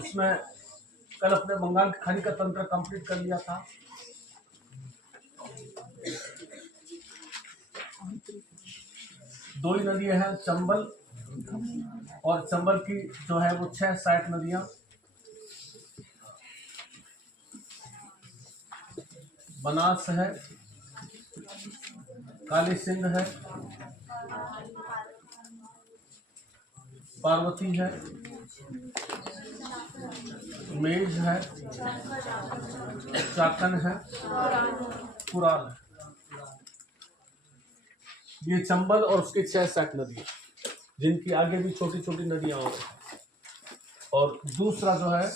इसमें कल अपने बंगाल की खाड़ी का तंत्र कंप्लीट कर लिया था। दो ही नदियां हैं, चंबल और चंबल की जो है वो 6 सहायक नदियां, बनास है, काली सिंध है, पार्वती है, मेज है, चाकन है, कुराल है। ये चंबल और उसकी 6 सहायक नदियां, जिनकी आगे भी छोटी छोटी नदियां और हैं। और दूसरा जो है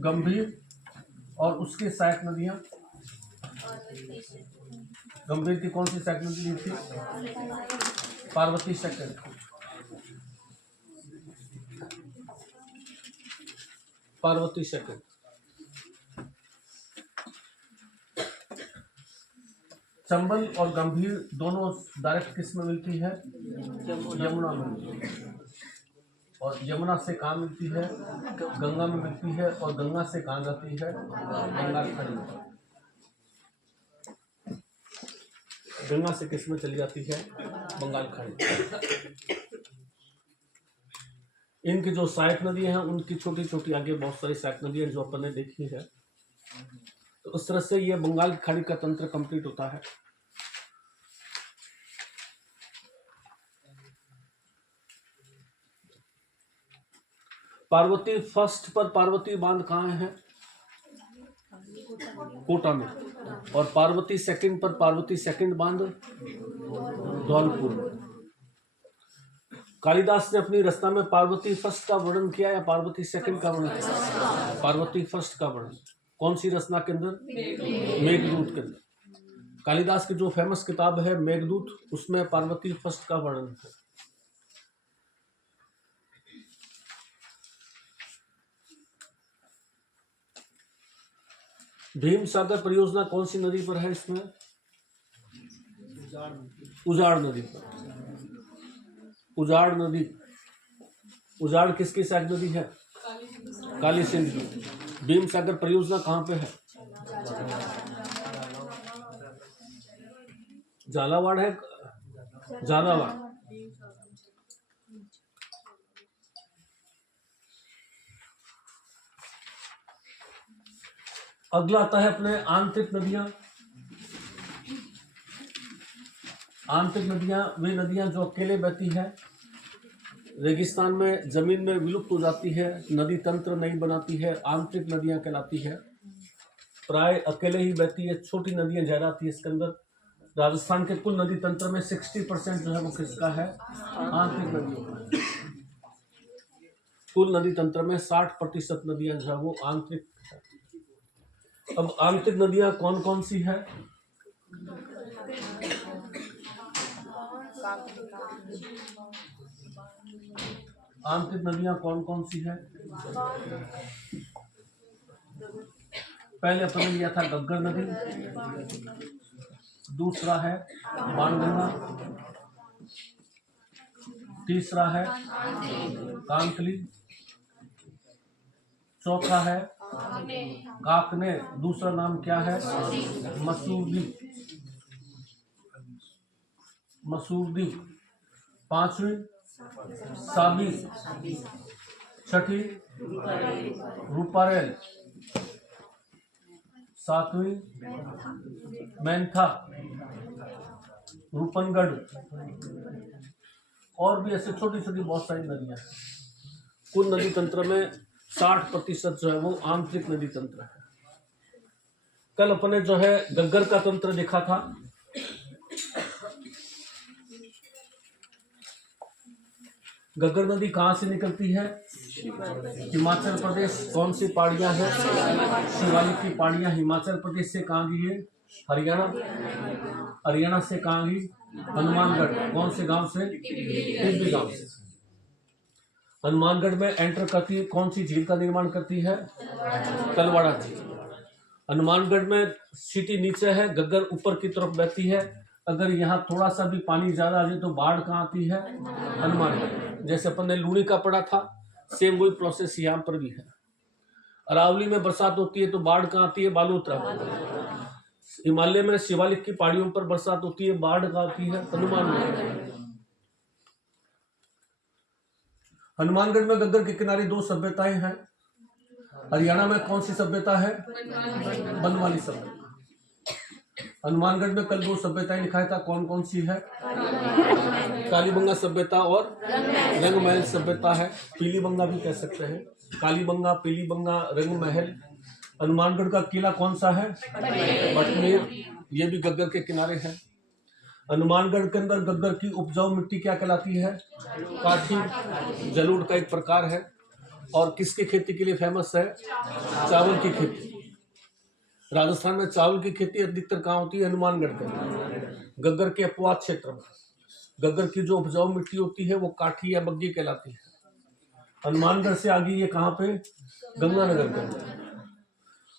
गंभीर और उसकी सहायक नदियां। गंभीर की कौन सी सहायक नदी थी? पार्वती सेकंड। पार्वती सेकंड। चंबल और गंभीर दोनों डायरेक्ट किस में मिलती है? यमुना में। और यमुना से कहाँ मिलती है? गंगा में मिलती है। और गंगा से कहाँ जाती है? बंगाल खाड़ी में। गंगा से किस में चली जाती है? बंगाल खाड़ी। इनकी जो सहायक नदियां हैं उनकी छोटी छोटी आगे बहुत सारी सहायक नदियां जो अपन ने देखी है। तो उस तरह से ये बंगाल की खाड़ी का तंत्र कंप्लीट होता है। पार्वती फर्स्ट पर पार्वती बांध कहाँ है? कोटा में। और पार्वती सेकंड पर पार्वती सेकंड बांध धौलपुर में। कालिदास ने अपनी रचना में पार्वती फर्स्ट का वर्णन किया या पार्वती सेकंड का वर्णन किया? पार्वती फर्स्ट का वर्णन। कौन सी रचना के अंदर? मेघदूत के अंदर। कालिदास की जो फेमस किताब है मेघदूत, उसमें पार्वती फर्स्ट का वर्णन है। भीम सागर परियोजना कौन सी नदी पर है? इसमें उजाड़ नदी पर। उजाड़ नदी। उजाड़ किसकी सहायक नदी है? काली सिंध की। भीम सागर परियोजना कहाँ पे है? झालावाड़ है। झालावाड़। अगला आता है अपने आंतरिक नदियां। आंतरिक नदियां वे नदियां जो अकेले बहती है, रेगिस्तान में जमीन में विलुप्त हो जाती है, नदी तंत्र नहीं बनाती है, आंतरिक नदियां कहलाती है। प्राय अकेले ही बहती है, छोटी नदियां जाती है इसके अंदर। राजस्थान के कुल नदी तंत्र में 60% जो है वो किसका है? आंतरिक नदियों का। कुल नदी तंत्र में 60% नदियां जो है वो आंतरिक है। अब आंतरिक नदियां कौन कौन सी है? आंतरिक नदियां कौन कौन सी है? पहले अपन ने लिया था गग्गर नदी, दूसरा है बाणगंगा, तीसरा है कांकली, चौथा है काकने, दूसरा नाम क्या है? मसूरदी। मसूरदी। पांचवी साबी, छठी रूपारेल, सातवीं मेंथा, रूपनगढ़, और भी ऐसे छोटी छोटी बहुत सारी नदियां हैं। कुल नदी तंत्र में 60% जो है वो आंतरिक नदी तंत्र है। कल अपने जो है गग्गर का तंत्र देखा था। गग्गर नदी कहाँ से निकलती है? हिमाचल प्रदेश। कौन सी पहाड़ियां हैं? शिवालिक की पहाड़ियां। हिमाचल प्रदेश से कहाँ गई है? हरियाणा। हरियाणा से कहाँ गई? हनुमानगढ़। कौन से गांव से? टिब्बी गांव से। हनुमानगढ़ में एंटर करती है, कौन सी झील का निर्माण करती है? तलवाड़ा झील। हनुमानगढ़ में सिटी नीचे है, गग्गर ऊपर की तरफ बहती है। अगर यहाँ थोड़ा सा भी पानी ज्यादा आ जाए तो बाढ़ कहाँ आती है? हनुमानगढ़। जैसे अपन ने लूनी का पढ़ा था, सेम वही प्रोसेस यहाँ पर भी है। अरावली में बरसात होती है तो बाढ़ कहाँ आती है? बालोतरा। हिमालय में शिवालिक की पहाड़ियों पर बरसात होती है, बाढ़ कहाँ आती है? हनुमानगढ़। हनुमानगढ़ में गग्गर के किनारे दो सभ्यताएं हैं। हरियाणा में कौन सी सभ्यता है? बनवाली सभ्यता। हनुमानगढ़ में कल दो सभ्यताएं लिखाया था, कौन कौन सी है? कालीबंगा सभ्यता और रंगमहल सभ्यता है। पीलीबंगा भी कह सकते हैं। कालीबंगा, पीलीबंगा, रंगमहल। हनुमानगढ़ का किला कौन सा है? बटमेर। ये भी गग्गर के किनारे है। हनुमानगढ़ के अंदर गग्गर की उपजाऊ मिट्टी क्या कहलाती है? काठी, जलोढ़ का एक प्रकार है। और किसकी खेती के लिए फेमस है? चावल की खेती। राजस्थान में चावल की खेती अधिकतर कहाँ होती है? हनुमानगढ़ के अंदर। गग्गर के अपवाद क्षेत्र में गग्गर की जो उपजाऊ मिट्टी होती है वो काठी या बग्गी कहलाती है। हनुमानगढ़ से आगे ये कहाँ पे? गंगानगर के अंदर।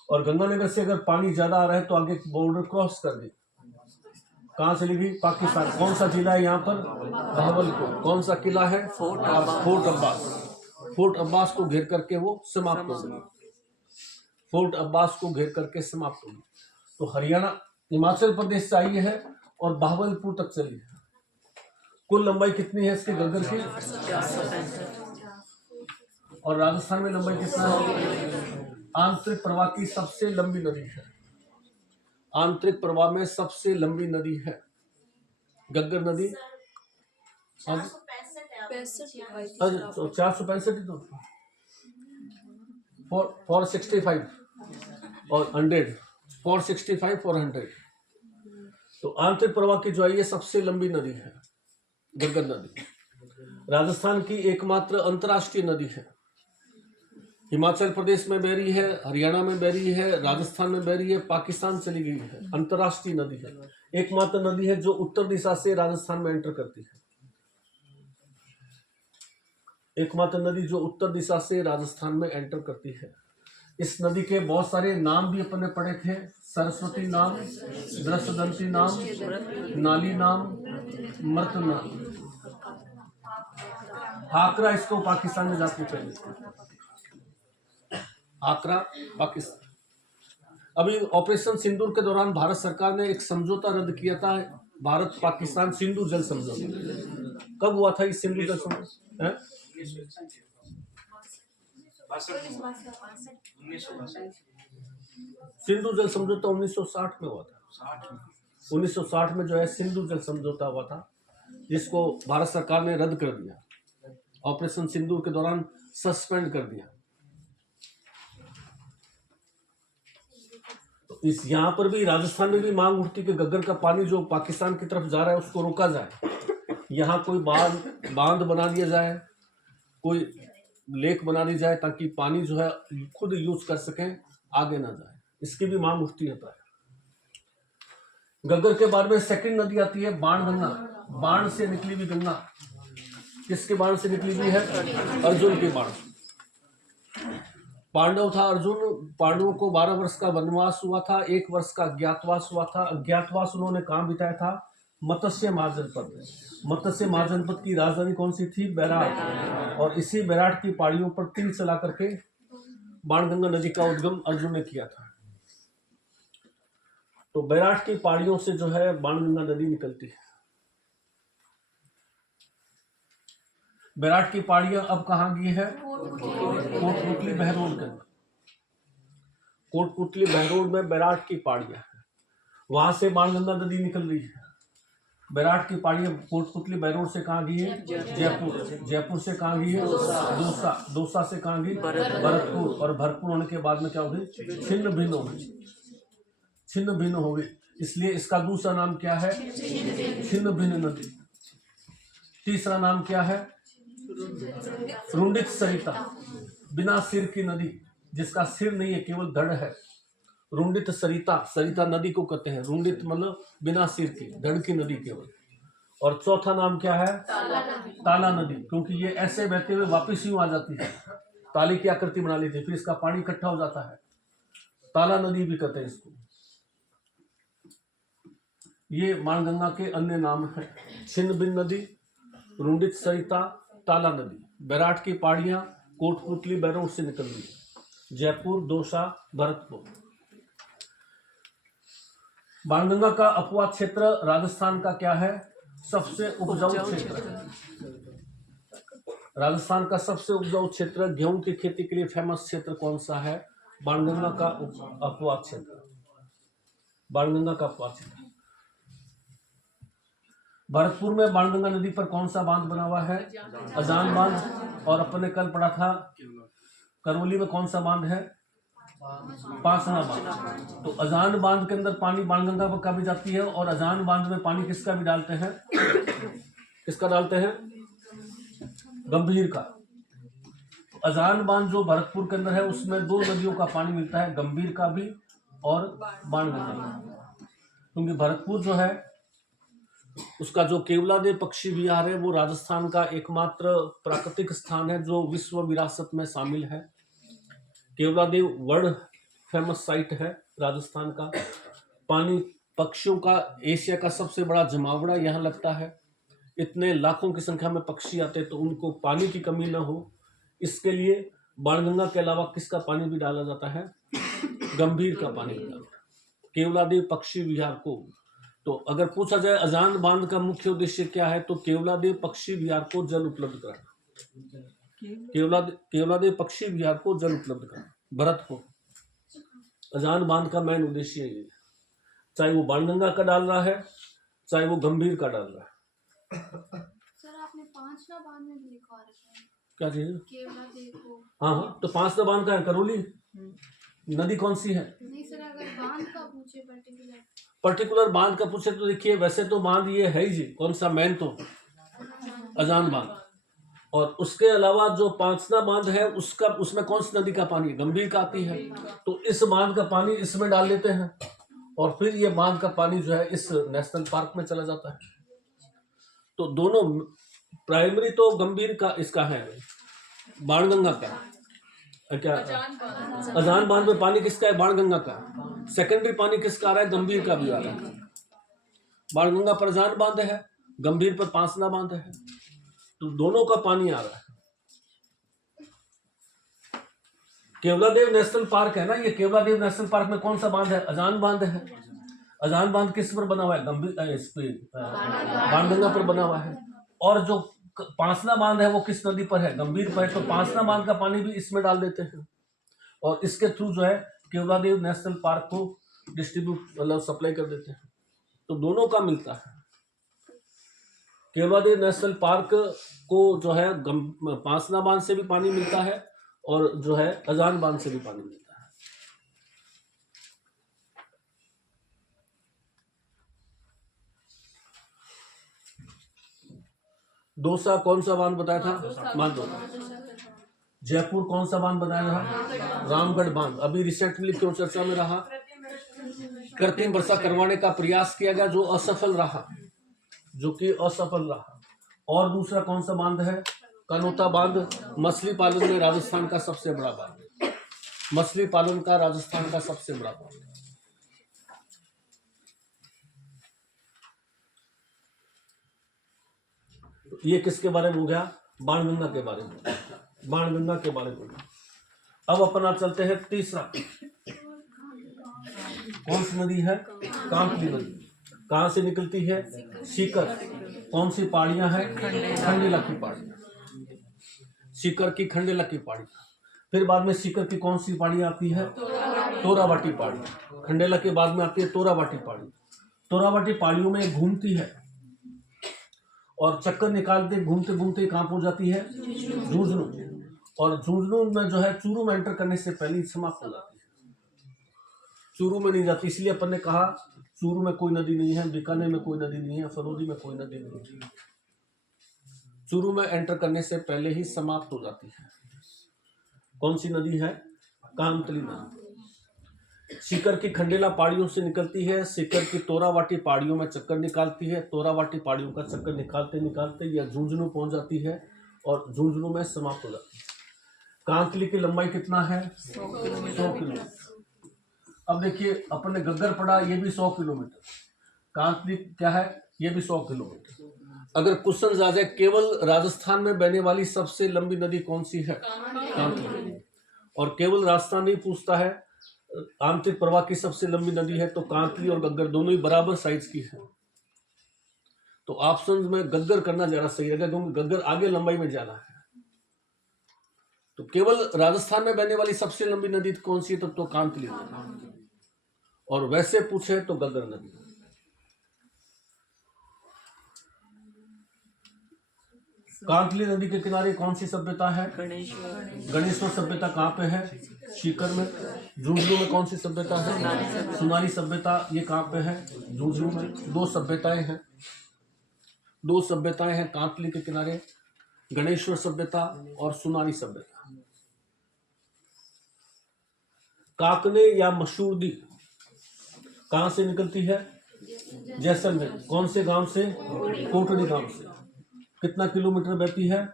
और गंगानगर से अगर पानी ज्यादा आ रहा है तो आगे बॉर्डर क्रॉस कर दे, कहाँ चली गई? पाकिस्तान। कौन सा जिला है यहाँ पर? बहावलपुर। कौन सा किला है? फोर्ट अब्बास। फोर्ट अब्बास को घेर करके वो समाप्त हो गई। फोर्ट अब्बास को घेर करके समाप्त हो गई। तो हरियाणा, हिमाचल प्रदेश से आई है और बहावलपुर तक चली है। कुल लंबाई कितनी है इसकी गग्गर की? और राजस्थान में लंबाई कितना है? आंतरिक प्रवाह की सबसे लंबी नदी है। आंतरिक प्रवाह में सबसे लंबी नदी है गग्गर नदी। 465 तो 465 और 100, 465 और 100। तो आंतरिक प्रवाह की जो है ये सबसे लंबी नदी है गग्गर नदी। राजस्थान की एकमात्र अंतर्राष्ट्रीय नदी है। हिमाचल प्रदेश में बह रही है, हरियाणा में बह रही है, राजस्थान में बह रही है, पाकिस्तान चली गई है। अंतर्राष्ट्रीय नदी है, एकमात्र नदी है जो उत्तर दिशा से राजस्थान में एंटर करती है। एकमात्र नदी जो उत्तर दिशा से राजस्थान में एंटर करती है। इस नदी के बहुत सारे नाम भी अपन ने पढ़े थे। सरस्वती नाम, दृष्टदंती नाम, नाली नाम, मृत नाम। आकरा इसको पाकिस्तान में जाती पहले। आकरा पाकिस्तान। अभी ऑपरेशन सिंदूर के दौरान भारत सरकार ने एक समझौता रद्द किया था, भारत पाकिस्तान सिंधु जल समझौता। कब हुआ था इस सिंधु जल समझौता? सिंधु जल समझौता 1960 में हुआ था। 1960 में जो है सिंधु जल समझौता हुआ था, जिसको भारत सरकार ने रद्द कर दिया। ऑपरेशन सिंदूर के दौरान सस्पेंड कर दिया। तो इस यहाँ पर भी राजस्थान में भी मांग उठती कि गग्गर का पानी जो पाकिस्तान की तरफ जा रहा है उसको रोका जाए। यहाँ कोई बांध बना दिया जाए, कोई लेक बना दी जाए ताकि पानी जो है खुद यूज कर सकें, आगे ना जाए। इसकी भी मांग उठती है। गग्गर के बाद में सेकंड नदी आती है बाणगंगा। बाण से निकली हुई गंगा। किसके बाण से निकली हुई है? अर्जुन के बाण। पांडव था अर्जुन, पांडवों को 12 वर्ष का वनवास हुआ था, 1 वर्ष का अज्ञातवास हुआ था। अज्ञातवास उन्होंने कहाँ बिताया था? मत्स्य महाजनपद। मत्स्य महाजनपद की राजधानी कौन सी थी? बैराट। और इसी बैराट की पहाड़ियों पर तीर चला करके बाणगंगा नदी का उद्गम अर्जुन ने किया था। तो बैराट की पहाड़ियों से जो है बाणगंगा नदी निकलती है। बैराट की पहाड़ियां अब कहाँ गई है? कोटपुतली बहरोड के अंदर। कोटपुतली बहरोड में बैराट की पहाड़ियां है, वहां से बाणगंगा नदी निकल रही है। बैराट की पहाड़ियां कोटपुतली बहरोड से कहाँ गई है? जयपुर। जयपुर से कहाँ गई है? दौसा। दौसा से कहाँ गई? भरतपुर। और भरतपुर होने के बाद में क्या हो गई? छिन्न भिन्न हो गई। छिन्न भिन्न हो गई, इसलिए इसका दूसरा नाम क्या है? छिन्न भिन्न नदी। तीसरा नाम क्या है? रुंडित सरिता, बिना सिर की नदी, जिसका सिर नहीं है केवल धड़ है। रुंडित सरिता, सरिता नदी को कहते हैं। रुंडित मतलब बिना सिर की, धड़ की नदी केवल। और चौथा नाम क्या है? ताला नदी, क्योंकि ये ऐसे बहते हुए वापिस यूं आ जाती है, ताले की आकृति बना लेती है, फिर इसका पानी इकट्ठा हो जाता है। ताला नदी भी कहते हैं इसको। ये बाणगंगा के अन्य नाम है। छिन्न नदी, रुंडित सरिता, ताला नदी, बैराट की पहाड़ियां कोटपुतली बैरों से निकल रही है। जयपुर, दौसा, भरतपुर। बाणगंगा का अपवाद क्षेत्र राजस्थान का क्या है? सबसे उपजाऊ क्षेत्र है। राजस्थान का सबसे उपजाऊ क्षेत्र, गेहूं की खेती के लिए फेमस क्षेत्र कौन सा है? बाणगंगा का अपवाद क्षेत्र। बाणगंगा का अपवाद क्षेत्र। भरतपुर में बाणगंगा नदी पर कौन सा बांध बना हुआ है? अजान बांध। और अपने कल पढ़ा था करौली में कौन सा बांध है? पासना बांध। तो अजान बांध के अंदर पानी बाणगंगा का भी जाती है, और अजान बांध में पानी किसका भी डालते हैं? किसका डालते हैं? गंभीर का। अजान बांध जो भरतपुर के अंदर है उसमें दो नदियों का पानी मिलता है, गंभीर का भी और बाणगंगा का। क्योंकि भरतपुर जो है उसका जो केवलादेव पक्षी विहार है वो राजस्थान का एकमात्र प्राकृतिक स्थान है जो विश्व विरासत में शामिल है। केवलादेव वर्ल्ड फेमस साइट है राजस्थान का। पानी पक्षियों का एशिया का सबसे बड़ा जमावड़ा यहाँ लगता है। इतने लाखों की संख्या में पक्षी आते तो उनको पानी की कमी न हो, इसके लिए बाणगंगा के अलावा किसका पानी भी डाला जाता है? गंभीर का पानी भी डाला जाता है केवलादेव पक्षी विहार को। तो अगर पूछा जाए अजान बांध का मुख्य उद्देश्य क्या है, तो केवलादेव पक्षी विहार को जल उपलब्ध कराना। केवलादेव पक्षी विहार को जल उपलब्ध कराना भरतपुर। अजान बांध का मेन उद्देश्य ये है, चाहे वो बाणगंगा का डाल रहा है चाहे वो गंभीर का डाल रहा है। सर आपने पांचना बांध में भी लिखवा रखा है। क्या चीज? केवलादेव को। हाँ, तो पांचना बांध का है। करौली नदी कौन सी है? नहीं सर, अगर बांध का पूछे पर्टिकुलर बांध का पूछे तो देखिए, वैसे तो बांध ये है ही जी, कौन सा मेन तो अजान बांध। और उसके अलावा जो पांचना बांध है उसमें कौन सी नदी का पानी? गंभीर का आती है। तो इस बांध का पानी इसमें डाल लेते हैं और फिर ये बांध का पानी जो है इस नेशनल पार्क में चला जाता है। तो दोनों प्राइमरी तो गंभीर का इसका है, बाणगंगा का क्या अजान बांध में पानी किसका है? बाणगंगा का। सेकेंडरी पानी किसका आ रहा है? गंभीर का भी आ रहा है। बाणगंगा पर अजान बांध है, गंभीर पर पांचना बांध है, तो दोनों का पानी आ रहा है। केवलादेव नेशनल पार्क है ना, ये केवलादेव नेशनल पार्क में कौन सा बांध है? अजान बांध है। अजान बांध किस पर बना हुआ है? गंभीर इस पे बाणगंगा पर बना हुआ है। और जो पांचना बांध है वो किस नदी पर है? गंभीर पर है। तो पांचना बांध का पानी भी इसमें डाल देते हैं और इसके थ्रू जो है केवलादेव नेशनल पार्क को डिस्ट्रीब्यूट मतलब सप्लाई कर देते हैं। तो दोनों का मिलता है। केवलादेव नेशनल पार्क को जो है पांचना बांध से भी पानी मिलता है और जो है अजान बांध से भी पानी मिलता है। दौसा कौन सा बांध बताया था? मानदोसा। जयपुर कौन सा बांध बताया था? रामगढ़ बांध। अभी रिसेंटली क्यों चर्चा में रहा? कृत्रिम वर्षा करवाने का प्रयास किया गया जो असफल रहा, जो कि असफल रहा। और दूसरा कौन सा बांध है? कनोता बांध। मछली पालन में राजस्थान का सबसे बड़ा बांध। मछली पालन का राजस्थान का सबसे बड़ा बांध। ये किसके बारे में हो गया? बाणगंगा के बारे में। बाणगंगा के बारे में। अब अपना चलते हैं तीसरा। कौन सी नदी है? कांकली नदी। कहां से निकलती है? सीकर। कौन सी पहाड़ियां हैं? खंडेला की पहाड़ियां। सीकर की खंडेला की पहाड़ियां। फिर बाद में सीकर की कौन सी पहाड़ियां आती है? तोराबाटी पहाड़ी। खंडेला के बाद में आती है तोराबाटी पहाड़ी। तोराबाटी पहाड़ियों में घूमती है और चक्कर निकालते घूमते घूमते कहां पहुंच जाती है? झुंझुनू। और झुंझुनू में जो है चूरू में एंटर करने से पहले समाप्त हो जाती है। चूरू में नहीं जाती, इसलिए अपन ने कहा चूरू में कोई नदी नहीं है, बीकानेर में कोई नदी नहीं है, फरोदी में कोई नदी नहीं है। चूरू में एंटर करने से पहले ही समाप्त हो जाती है। कौन सी नदी है? कामतली नदी। सीकर की खंडेला पहाड़ियों से निकलती है, सीकर की तोराबाटी पहाड़ियों में चक्कर निकालती है, तोराबाटी पहाड़ियों का चक्कर निकालते निकालते यह झुंझुनू पहुंच जाती है और झुंझुनू में समाप्त हो जाती है। कांकली की लंबाई कितना है? 100 किलोमीटर। अब देखिए अपने गग्गर पड़ा, ये भी 100 किलोमीटर। कांतली क्या है, ये भी 100 किलोमीटर। अगर क्वेश्चन आ जाए केवल राजस्थान में बहने वाली सबसे लंबी नदी कौन सी है, कांतली। और केवल राजस्थान नहीं पूछता है आंतरिक प्रवाह की सबसे लंबी नदी है, तो कांतली और गग्गर दोनों ही बराबर साइज की है। तो ऑप्शन में गग्गर करना ज्यादा सही रहेगा, क्योंकि गग्गर आगे लंबाई में ज्यादा है। तो केवल राजस्थान में बहने वाली सबसे लंबी नदी कौन सी है, तो कांतली नदी। और वैसे पूछे तो गग्गर नदी। कांतली नदी के किनारे कौन सी सभ्यता है, गणेश्वर सभ्यता। कहाँ पे है, सीकर में। झुंझुनू में कौन सी सभ्यता है, सुनारी सभ्यता। ये कहाँ पे है, झुंझुनू में। दो सभ्यताएं हैं, दो सभ्यताएं हैं कांतली के किनारे, गणेश्वर सभ्यता और सुनारी सभ्यता। काकने या मसूरदी कहां से निकलती है, जैसलमेर। कौन से गांव से, कोटड़ी गांव से। कितना किलोमीटर बहती है,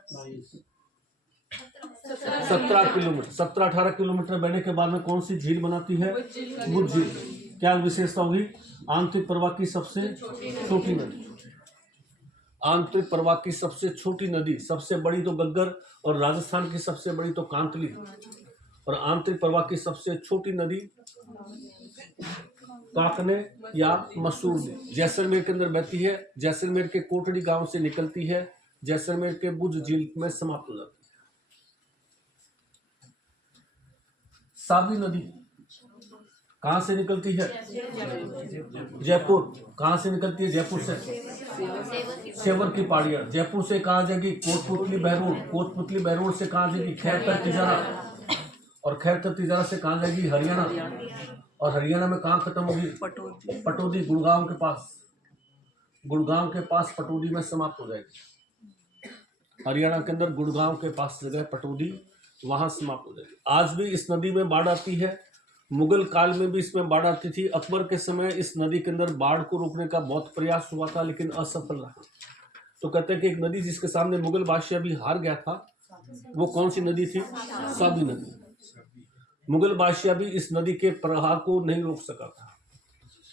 17 किलोमीटर। 17-18 किलोमीटर बहने के बाद में कौन सी झील बनाती है, बुद्ध झील। क्या विशेषता होगी, आंतरिक प्रवाह की सबसे छोटी नदी। आंतरिक प्रवाह की सबसे छोटी नदी, सबसे बड़ी तो गग्गर और राजस्थान की सबसे बड़ी तो कांतली, और आंतरिक प्रवाह की सबसे छोटी नदी काकने या मसूरदी जैसलमेर के अंदर बहती है। जैसलमेर के कोटड़ी गांव से निकलती है, जैसलमेर के बुद्ध झील में समाप्त हो जाती है। साबी नदी कहां से निकलती है, जयपुर। कहां से निकलती है, जयपुर से। सेवर की पहाड़ियां। जयपुर से कहा जाएगी कोटपुतली बहरोड। कोटपुतली बहरोड से कहा जाएगी खैरतर तिजारा, और खैरतर तिजारा से कहा जाएगी हरियाणा, और हरियाणा में कहाँ खत्म होगी, पटौदी। गुड़गांव के पास, गुड़गांव के पास पटौदी में समाप्त हो जाएगी। हरियाणा के अंदर गुड़गांव के पास जगह पटौदी, वहां समाप्त हो जाएगी। आज भी इस नदी में बाढ़ आती है। मुगल काल में भी इसमें बाढ़ आती थी। अकबर के समय इस नदी के अंदर बाढ़ को रोकने का बहुत प्रयास हुआ था, लेकिन असफल रहा। तो कहते हैं कि एक नदी जिसके सामने मुगल बादशाह भी हार गया था, वो कौन सी नदी थी, साबी नदी। मुगल बादशाह भी इस नदी के प्रवाह को नहीं रोक सका था।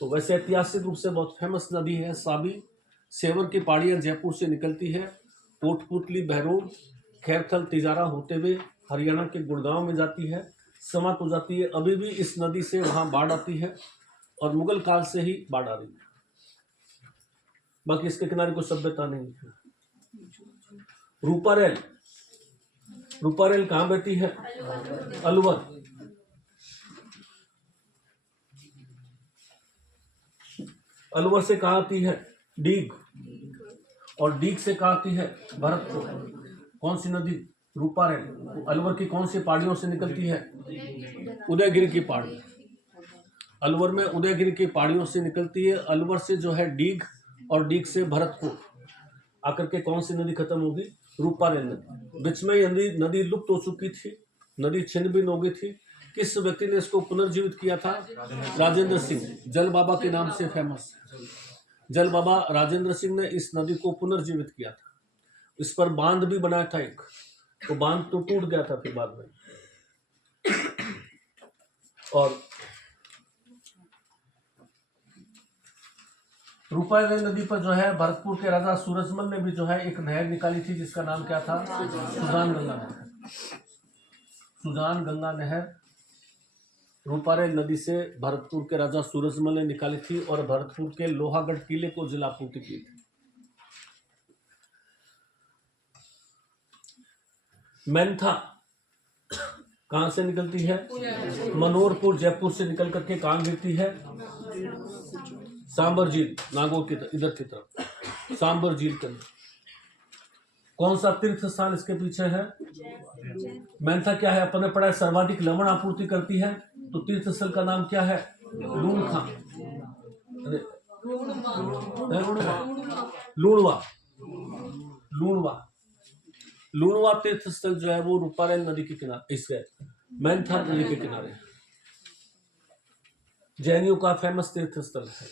तो वैसे ऐतिहासिक रूप से बहुत फेमस नदी है साबी। सेवर की पहाड़ियां जयपुर से निकलती है, कोटपुतली बहरोड खैरथल तिजारा होते हुए हरियाणा के गुड़गांव में जाती है, समाप्त हो जाती है। अभी भी इस नदी से वहां बाढ़ आती है, और मुगल काल से ही बाढ़ आ रही है। बाकी इसके किनारे कोई सभ्यता नहीं है। रूपारेल, रूपारेल कहाँ बहती है, अलवर। अलवर से कहाँ आती है, डीग, और डीग से कहाँ आती है, भरतपुर। कौन सी नदी, रूपारेल। अलवर की कौन सी पहाड़ियों से निकलती है, उदयगिरी की पहाड़ी। अलवर में उदयगिरी की पहाड़ियों से निकलती है। अलवर से जो है डीग, और डीग से भरतपुर आकर के कौन सी नदी खत्म होगी, रूपारेल नदी। बीच में यह नदी लुप्त हो चुकी थी, नदी छिन्न भिन्न हो गई थी। किस व्यक्ति ने इसको पुनर्जीवित किया था, राजेंद्र सिंह। जल बाबा के नाम से फेमस है। जल बाबा राजेंद्र सिंह ने इस नदी को पुनर्जीवित किया था। इस पर बांध भी बनाया था एक, तो बांध तो टूट गया था फिर बाद में। और रूपारेल नदी पर जो है भरतपुर के राजा सूरजमल ने भी जो है एक नहर निकाली थी, जिसका नाम क्या था, सुजान गंगा नहर। सुजान गंगा नहर रूपारेल नदी से भरतपुर के राजा सूरजमल ने निकाली थी, और भरतपुर के लोहागढ़ किले को जलापूर्ति की थी। मेंथा कहां से निकलती है, मनोरपुर जयपुर से निकल करके कहां गिरती है, सांबर झील, नागौर की इधर की तरफ सांबर झील के अंदर। कौन सा तीर्थ स्थान इसके पीछे है, मेंथा क्या है, अपन ने पढ़ा है सर्वाधिक लवण आपूर्ति करती है। तो तीर्थ स्थल का नाम क्या है, लूणखा, लूणवा। लूणवा, लूणवा तीर्थ स्थल जो है वो रूपारेल नदी के किनारे, इसके मेंथा नदी के किनारे जैनियों का फेमस तीर्थ स्थल है।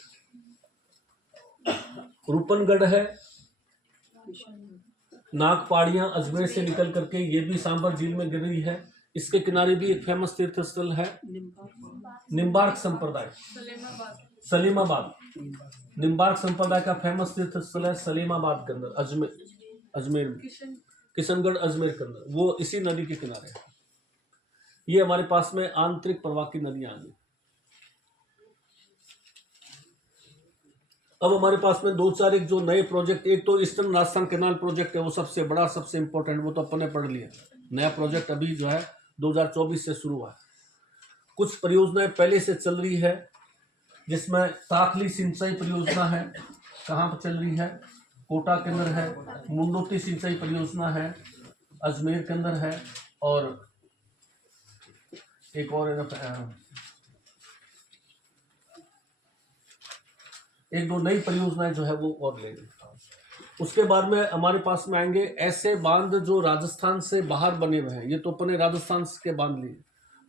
रूपनगढ़ है, नाग पहाड़ियां अजमेर से निकल करके ये भी सांबर झील में गिर रही है। इसके किनारे भी एक फेमस तीर्थ स्थल है निम्बार्क संप्रदाय। सलीमाबाद, निम्बार्क संप्रदाय का फेमस तीर्थ स्थल है सलीमाबाद के अंदर, अजमेर में, किशनगढ़ अजमेर के अंदर, वो इसी नदी के किनारे है। ये हमारे पास में आंतरिक प्रवाह की नदियां आ गई। अब हमारे पास में दो चार एक जो नए प्रोजेक्ट, एक तो ईस्टर्न राजस्थान कैनाल प्रोजेक्ट है, वो सबसे बड़ा सबसे इंपॉर्टेंट, वो तो अपन ने पढ़ लिया। नया प्रोजेक्ट अभी जो है 2024 से शुरू हुआ है। कुछ परियोजनाएं पहले से चल रही है, जिसमें ताखली सिंचाई परियोजना है, कहाँ पर चल रही है, कोटा के अंदर है। मुंडोती सिंचाई परियोजना है, अजमेर के अंदर है। और एक और एक दो नई परियोजनाएं जो है वो और लेंगे। उसके बाद में हमारे पास में आएंगे ऐसे बांध जो राजस्थान से बाहर बने हुए हैं। ये तो अपने राजस्थान के बांध लिए,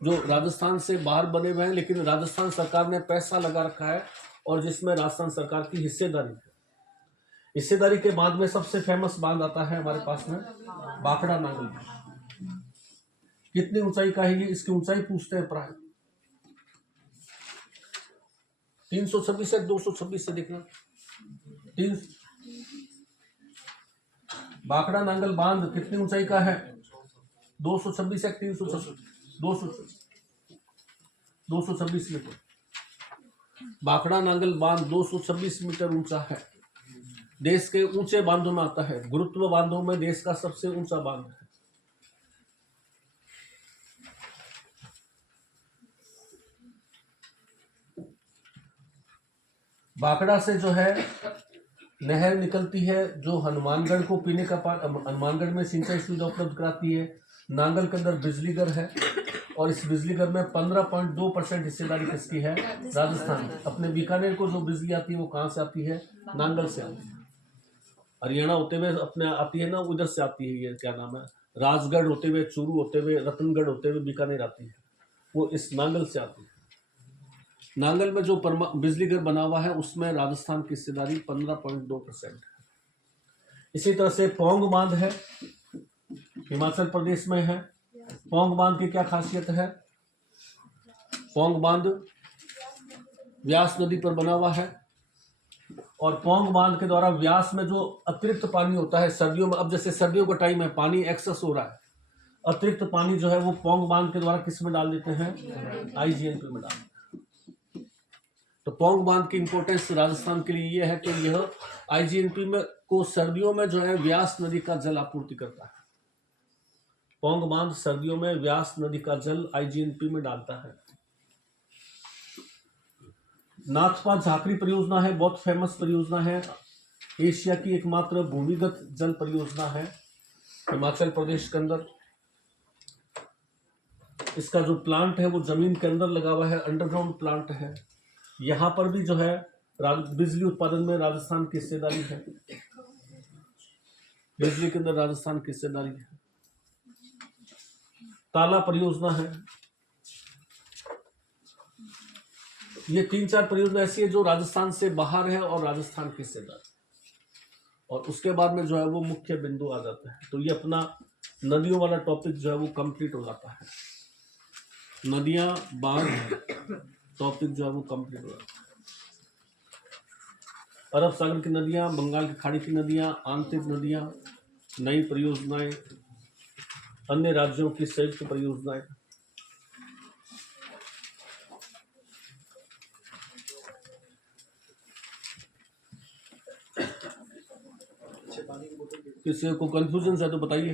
जो राजस्थान से बाहर बने हुए हैं, लेकिन राजस्थान सरकार ने पैसा लगा रखा है और जिसमें राजस्थान सरकार की हिस्सेदारी है। हिस्सेदारी के बांध में सबसे फेमस बांध आता है हमारे पास में बाखड़ा नांगल। कितनी ऊंचाई का है ये, इसकी ऊंचाई पूछते हैं प्राय 326 से 226 से देखना। बाखड़ा नांगल बांध कितनी ऊंचाई का है, 226 से 326, 226 मीटर। बाखड़ा नांगल बांध 226 मीटर ऊंचा है। देश के ऊंचे बांधों में आता है, गुरुत्व बांधों में देश का सबसे ऊंचा बांध है। बाखड़ा से जो है नहर निकलती है जो हनुमानगढ़ को पीने का पानी, हनुमानगढ़ में सिंचाई सुविधा उपलब्ध कराती है। नांगल के अंदर बिजलीघर है और इस बिजलीघर में 15.2% हिस्सेदारी किसकी है, राजस्थान। अपने बीकानेर को जो बिजली आती है वो कहाँ से आती है, नांगल से आती है। हरियाणा होते हुए अपने आती है ना, उधर से आती है, ये क्या नाम है, राजगढ़ होते हुए, चूरू होते हुए, रतनगढ़ होते हुए बीकानेर आती है, वो इस नांगल से आती है। नांगल में जो बिजली घर बना हुआ है उसमें राजस्थान की हिस्सेदारी 15.2% है। इसी तरह से पौंग बांध है, हिमाचल प्रदेश में है। पौंग बांध की क्या खासियत है, पौंग बांध व्यास नदी पर बना हुआ है और पौंग बांध के द्वारा व्यास में जो अतिरिक्त पानी होता है सर्दियों में, अब जैसे सर्दियों का टाइम है, पानी एक्सेस हो रहा है, अतिरिक्त पानी जो है वो पौंग बांध के द्वारा किस में डाल देते हैं, आईजीएनपी में डाल देते हैं। तो पौंग बांध की इंपॉर्टेंस राजस्थान के लिए यह है कि यह आईजीएनपी में को सर्दियों में जो है व्यास नदी का जल आपूर्ति करता है। पौंग बांध सर्दियों में व्यास नदी का जल आईजीएनपी में डालता है। नाथपा झाकरी परियोजना है, बहुत फेमस परियोजना है, एशिया की एकमात्र भूमिगत जल परियोजना है हिमाचल प्रदेश के अंदर। इसका जो प्लांट है वो जमीन के अंदर लगा हुआ है, अंडरग्राउंड प्लांट है। यहाँ पर भी जो है बिजली उत्पादन में राजस्थान की हिस्सेदारी है, बिजली के अंदर राजस्थान की हिस्सेदारी है। ताला परियोजना है। ये 3-4 परियोजना ऐसी है जो राजस्थान से बाहर है और राजस्थान की हिस्सेदारी, और उसके बाद में जो है वो मुख्य बिंदु आ जाता है। तो ये अपना नदियों वाला टॉपिक जो है वो कंप्लीट हो जाता है। नदियां बांध टॉपिक जो है वो कंप्लीट हो जाता है। अरब सागर की नदियां, बंगाल की खाड़ी की नदियां, आंतरिक नदियां, नई परियोजनाएं, अन्य राज्यों की संयुक्त परियोजनाएं। किसी को कंफ्यूजन है तो बताइए,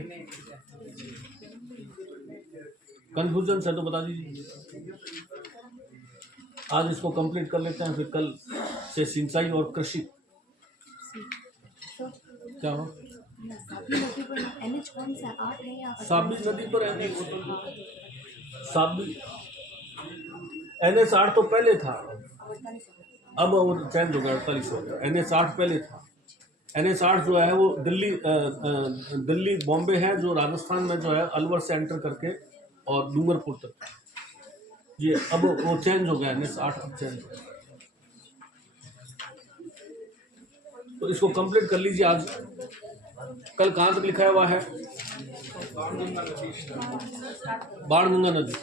कंफ्यूजन है तो बता दीजिए। आज इसको कंप्लीट कर लेते हैं, फिर कल से सिंचाई और कृषि। क्या हो साबी नदी पर NH8 तो पहले था, अब वो चेंज हो गया, 48 हो गया। NH8 पहले था। NH8 जो है वो दिल्ली बॉम्बे है, जो राजस्थान में जो है अलवर से एंटर करके और डूंगरपुर तक, ये अब वो चेंज हो गया। NH8 अब चेंज हो गया। तो इसको कंप्लीट कर लीजिए आज। कल कहाँ तक लिखा हुआ है, बाणगंगा नदी।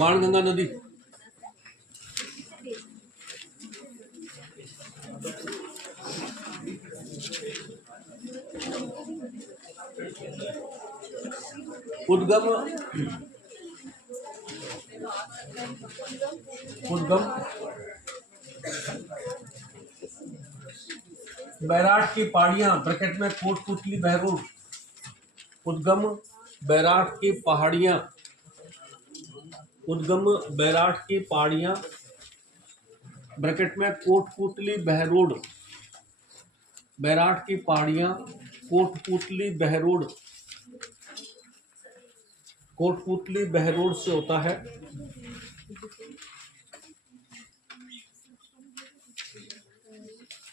बाणगंगा नदी, उद्गम उद्गम बैराट की पहाड़ियां ब्रैकेट में कोटपुतली बहरोड, उद्गम बैराट की पहाड़ियां, उद्गम बैराट की पहाड़ियां ब्रैकेट में कोटपुतली बहरोड, बैराट की पहाड़ियां कोटपुतली बहरोड, कोटपुतली बहरोड से होता है।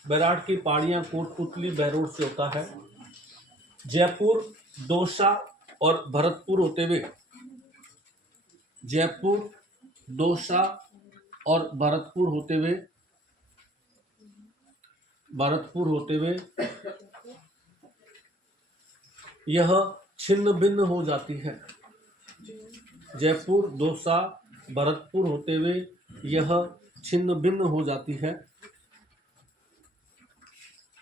बैराट की पहाड़ियां कोटपुतली बहरोड से होता है। जयपुर, दौसा और भरतपुर होते हुए, जयपुर, दौसा और भरतपुर होते हुए, भरतपुर होते हुए यह छिन्न भिन्न हो जाती है। जयपुर, दौसा, भरतपुर होते हुए यह छिन्न भिन्न हो जाती है,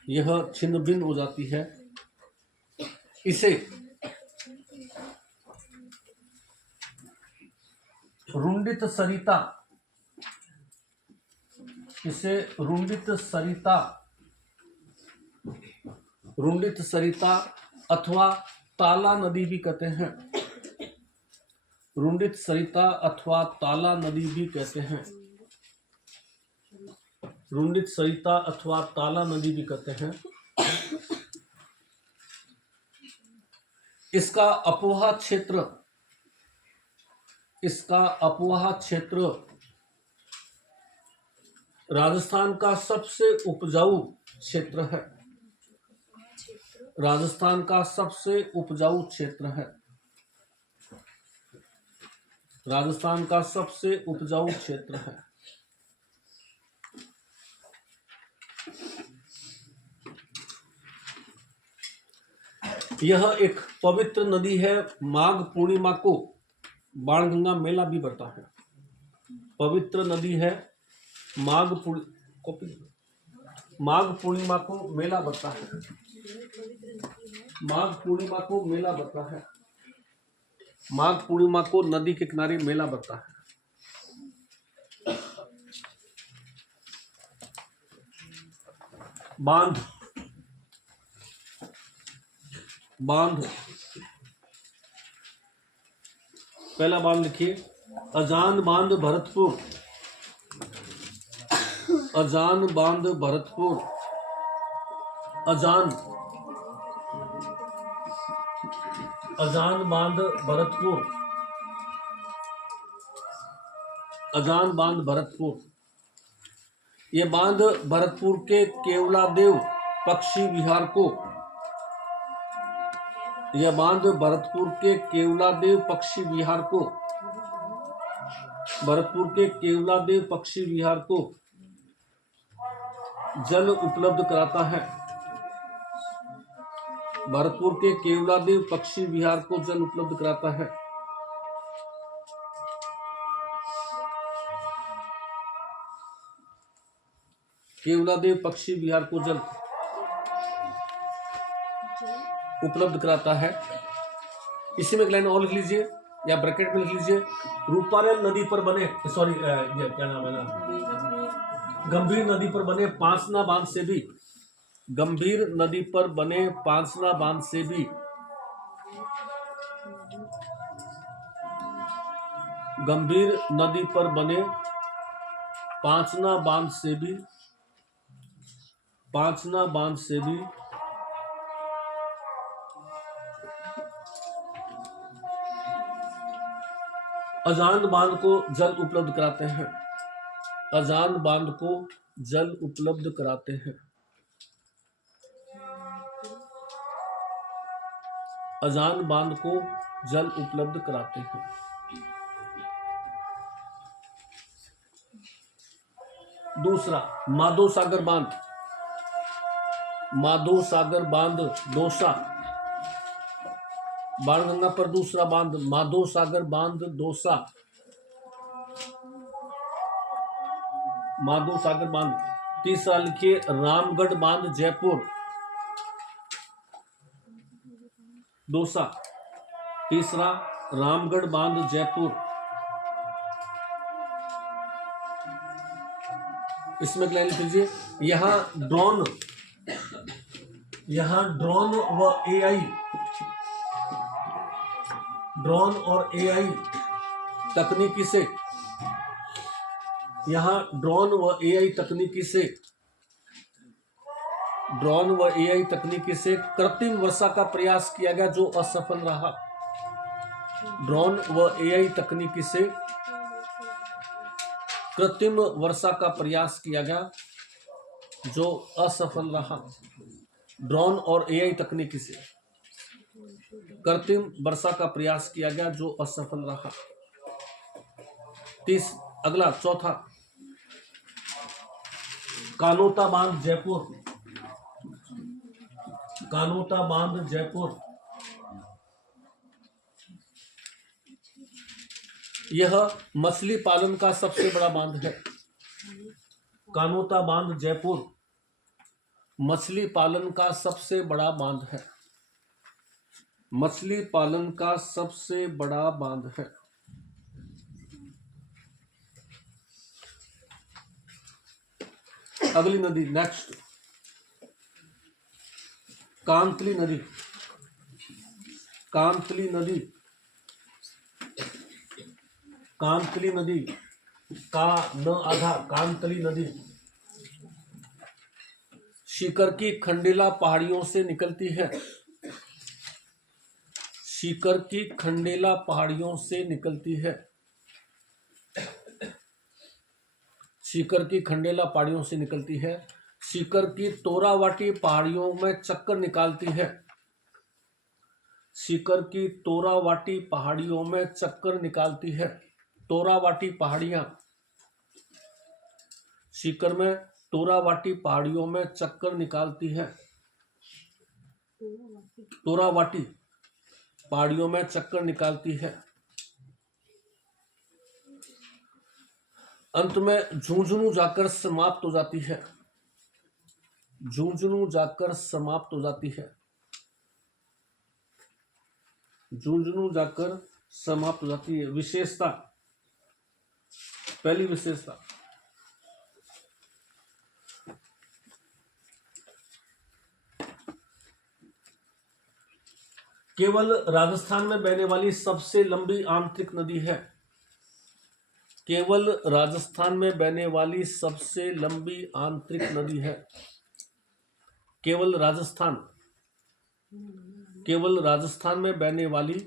यह छिन्न भिन्न हो जाती है। इसे रुंडित सरिता, इसे रुंडित सरिता, रुंडित सरिता अथवा ताला नदी भी कहते हैं। रुंडित सरिता अथवा ताला नदी भी कहते हैं। रुंडित सरिता अथवा ताला नदी भी कहते हैं। इसका अपोहा क्षेत्र, इसका अपोहा क्षेत्र राजस्थान का सबसे उपजाऊ क्षेत्र है। राजस्थान का सबसे उपजाऊ क्षेत्र है। राजस्थान का सबसे उपजाऊ क्षेत्र है। यह एक पवित्र नदी है। माघ पूर्णिमा को बाणगंगा मेला भी बढ़ता है। पवित्र नदी है। माघ पूर्णिमा को मेला बढ़ता है। माघ पूर्णिमा को मेला बढ़ता है। माघ पूर्णिमा को नदी के किनारे मेला बढ़ता है। बांध, बांध, पहला बांध लिखिए, अजान बांध भरतपुर, अजान बांध भरतपुर, अजान, अजान बांध भरतपुर, अजान बांध भरतपुर। ये बांध भरतपुर के केवलादेव पक्षी विहार को, यह बांध भरतपुर के केवलादेव पक्षी विहार को, भरतपुर के केवलादेव पक्षी विहार को जल उपलब्ध कराता है। भरतपुर के केवलादेव पक्षी विहार को जल उपलब्ध कराता है। केवलादेव पक्षी विहार को जल उपलब्ध कराता है। इसी में एक लाइन और लिख लीजिए या ब्रैकेट में लिख लीजिए, रूपारेल नदी पर बने, सॉरी ये क्या नाम है ना, गंभीर नदी पर बने पांचना बांध से भी, गंभीर नदी पर बने पांचना बांध से भी, गंभीर नदी पर बने पांचना बांध से भी, पांचना बांध से भी अजान बांध को जल उपलब्ध कराते हैं। अजान बांध को जल उपलब्ध कराते हैं। अजान बांध को जल उपलब्ध कराते हैं। दूसरा, माधो सागर बांध, माधो सागर बांध दौसा, बाणगंगा पर दूसरा बांध माधो सागर बांध दौसा, माधव सागर बांध। तीसरा लिखिए रामगढ़ बांध जयपुर। दूसरा, तीसरा रामगढ़ बांध जयपुर। इसमें क्या लिख लीजिए, यहां ड्रोन व एआई, ड्रोन और एआई तकनीकी से, यहां ड्रोन व एआई तकनीकी से, ड्रोन व एआई तकनीकी से कृत्रिम वर्षा का प्रयास किया गया जो असफल रहा। ड्रोन व एआई तकनीकी से कृत्रिम वर्षा का प्रयास किया गया जो असफल रहा। ड्रोन और एआई तकनीकी से कृत्रिम वर्षा का प्रयास किया गया जो असफल रहा। अगला चौथा, कानोता बांध जयपुर। कानोता बांध जयपुर, यह मछली पालन का सबसे बड़ा बांध है। कानोता बांध जयपुर मछली पालन का सबसे बड़ा बांध है। मछली पालन का सबसे बड़ा बांध है। अगली नदी, नेक्स्ट, कांतली नदी। कांतली नदी, कांतली नदी का न आधा, कांतली नदी सीकर की खंडेला पहाड़ियों से निकलती है। सीकर की खंडेला पहाड़ियों से निकलती है। सीकर की खंडेला पहाड़ियों से निकलती है। सीकर की तोरावाटी पहाड़ियों में चक्कर निकालती है। सीकर की तोरावाटी पहाड़ियों में चक्कर निकालती है। तोरावाटी पहाड़ियां, सीकर में तोरावाटी पहाड़ियों में चक्कर निकालती है। तोरावाटी पहाड़ियों में चक्कर निकालती है। अंत में झुंझुनू जाकर समाप्त हो जाती है। झुंझुनू जाकर समाप्त हो जाती है। झुंझुनू जाकर समाप्त हो जाती है। विशेषता, पहली विशेषता, केवल राजस्थान में बहने वाली सबसे लंबी आंतरिक नदी है। केवल राजस्थान में बहने वाली सबसे लंबी आंतरिक नदी है। केवल राजस्थान, केवल राजस्थान में बहने वाली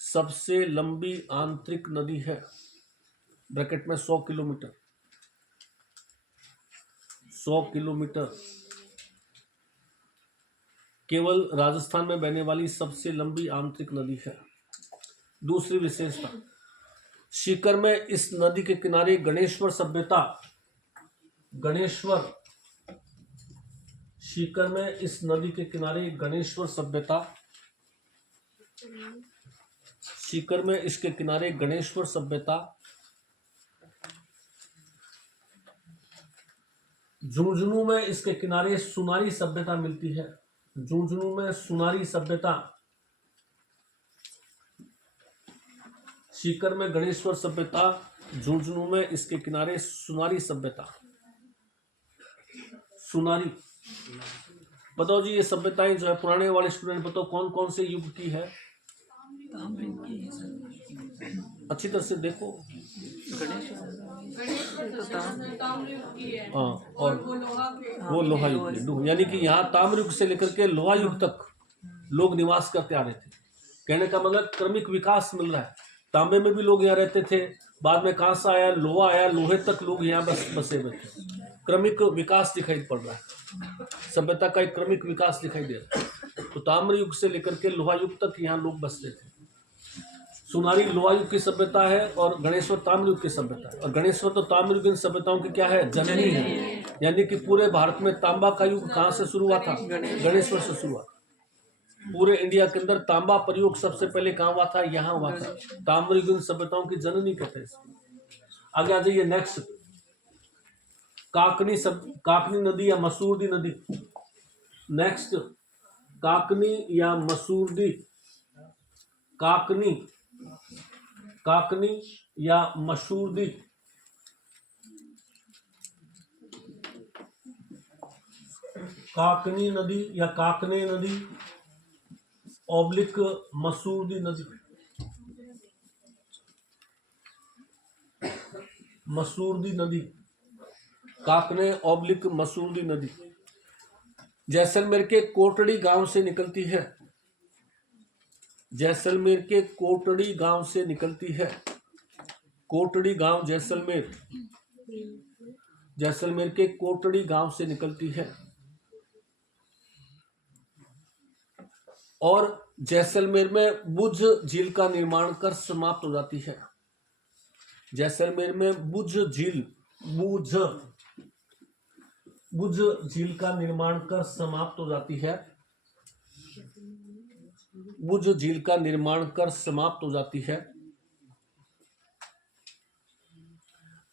सबसे लंबी आंतरिक नदी है। ब्रैकेट में 100 किलोमीटर, 100 किलोमीटर। केवल राजस्थान में बहने वाली सबसे लंबी आंतरिक नदी है। दूसरी विशेषता, सीकर में इस नदी के किनारे गणेश्वर सभ्यता, गणेश्वर, सीकर में इस नदी के किनारे गणेश्वर सभ्यता, सीकर में इसके किनारे गणेश्वर सभ्यता। झुंझुनू में इसके किनारे सुनारी सभ्यता मिलती है। झुंझुनू में सुनारी सभ्यता, सीकर में गणेश्वर सभ्यता, झुंझुनू में इसके किनारे सुनारी सभ्यता। सुनारी, बताओ जी ये सभ्यताएं जो है पुराने वाले स्टूडेंट बताओ कौन कौन से युग की है? अच्छी तरह से देखो। हाँ, और वो लोहा युग की, यानी कि यहाँ ताम्र युग से लेकर के लोहा युग तक लोग निवास करते आ रहे थे। कहने का मतलब क्रमिक विकास मिल रहा है। तांबे में भी लोग यहाँ रहते थे, बाद में कांसा आया, लोहा आया, लोहे तक लोग यहाँ बसे हुए थे। क्रमिक विकास दिखाई पड़ रहा है, सभ्यता का एक क्रमिक विकास दिखाई दे रहा है। तो ताम्र युग से लेकर के लोहा युग तक यहाँ लोग बसते थे। सुनारी लोहा युग की सभ्यता है और गणेश्वर ताम्र युग की सभ्यता है। और गणेश्वर तो ताम्र युग की सभ्यताओं की क्या है? जननी है। यानी कि पूरे भारत में तांबा का युग कहाँ से शुरू हुआ था? गणेश्वर से शुरू हुआ। पूरे इंडिया के अंदर तांबा प्रयोग सबसे पहले कहाँ हुआ था? यहाँ हुआ था। ताम्र युग सभ्यताओं की जननी कहते हैं। आगे आ जाइए, नेक्स्ट काकनी नदी या मसूरदी नदी। नेक्स्ट, काकनी या मसूरदी, काकनी या मसूरदी। काकनी नदी या काकने नदी ऑब्लिक मसूरदी नदी। मसूरदी नदी, काकने ऑब्लिक मसूरदी नदी जैसलमेर के कोटड़ी गांव से निकलती है। जैसलमेर के कोटड़ी गांव से निकलती है। कोटड़ी गांव जैसलमेर, जैसलमेर के कोटड़ी गांव से निकलती है और जैसलमेर में बुझ झील का निर्माण कर समाप्त हो जाती है। जैसलमेर में बुझ झील का निर्माण कर समाप्त हो जाती है। बुझ झील का निर्माण कर समाप्त हो जाती है।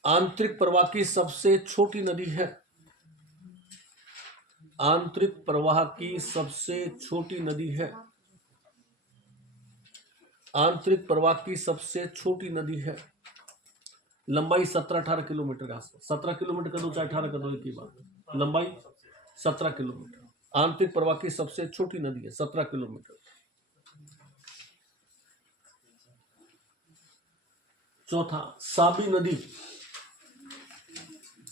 आंतरिक प्रवाह की सबसे छोटी नदी है। आंतरिक प्रवाह की सबसे छोटी नदी है। आंतरिक प्रवाह की सबसे छोटी नदी है। लंबाई 17-18 किलोमीटर के आसपास। 17 किलोमीटर कर दो चाहे 18 कर दो, एक ही बात। लंबाई 17 किलोमीटर। आंतरिक प्रवाह की सबसे छोटी नदी है, 17 किलोमीटर। चौथा, साबी नदी।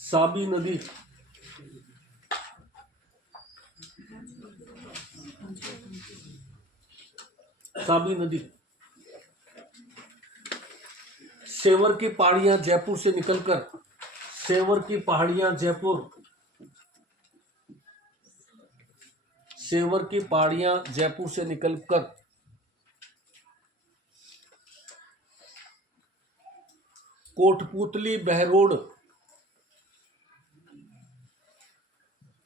साबी नदी, साबी नदी सेवर की पहाड़ियां जयपुर से निकलकर, सेवर की पहाड़ियां जयपुर, सेवर की पहाड़ियां जयपुर से निकलकर कोटपुतली बहरोड,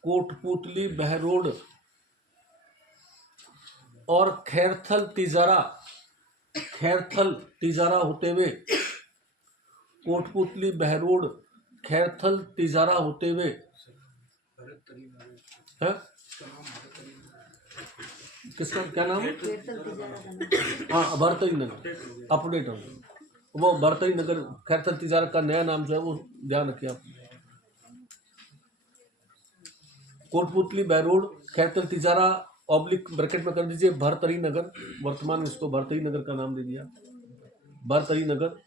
कोटपुतली बहरोड और खैरथल तिजारा, खैरथल तिजारा होते हुए, कोटपुतली बहरोड खैरथल तिजारा होते हुए है। किसका क्या नाम है? हाँ, भरतरी नगर। अपडेट हो वो भरतरी नगर। खैरथल तिजारा का नया नाम जो है वो ध्यान रखिए आप। कोटपुतली बहरोड खैरथल तिजारा ऑब्लिक ब्रैकेट में कर दीजिए भरतरी नगर। वर्तमान में इसको भरतरी नगर का नाम दे दिया, भरतरी नगर।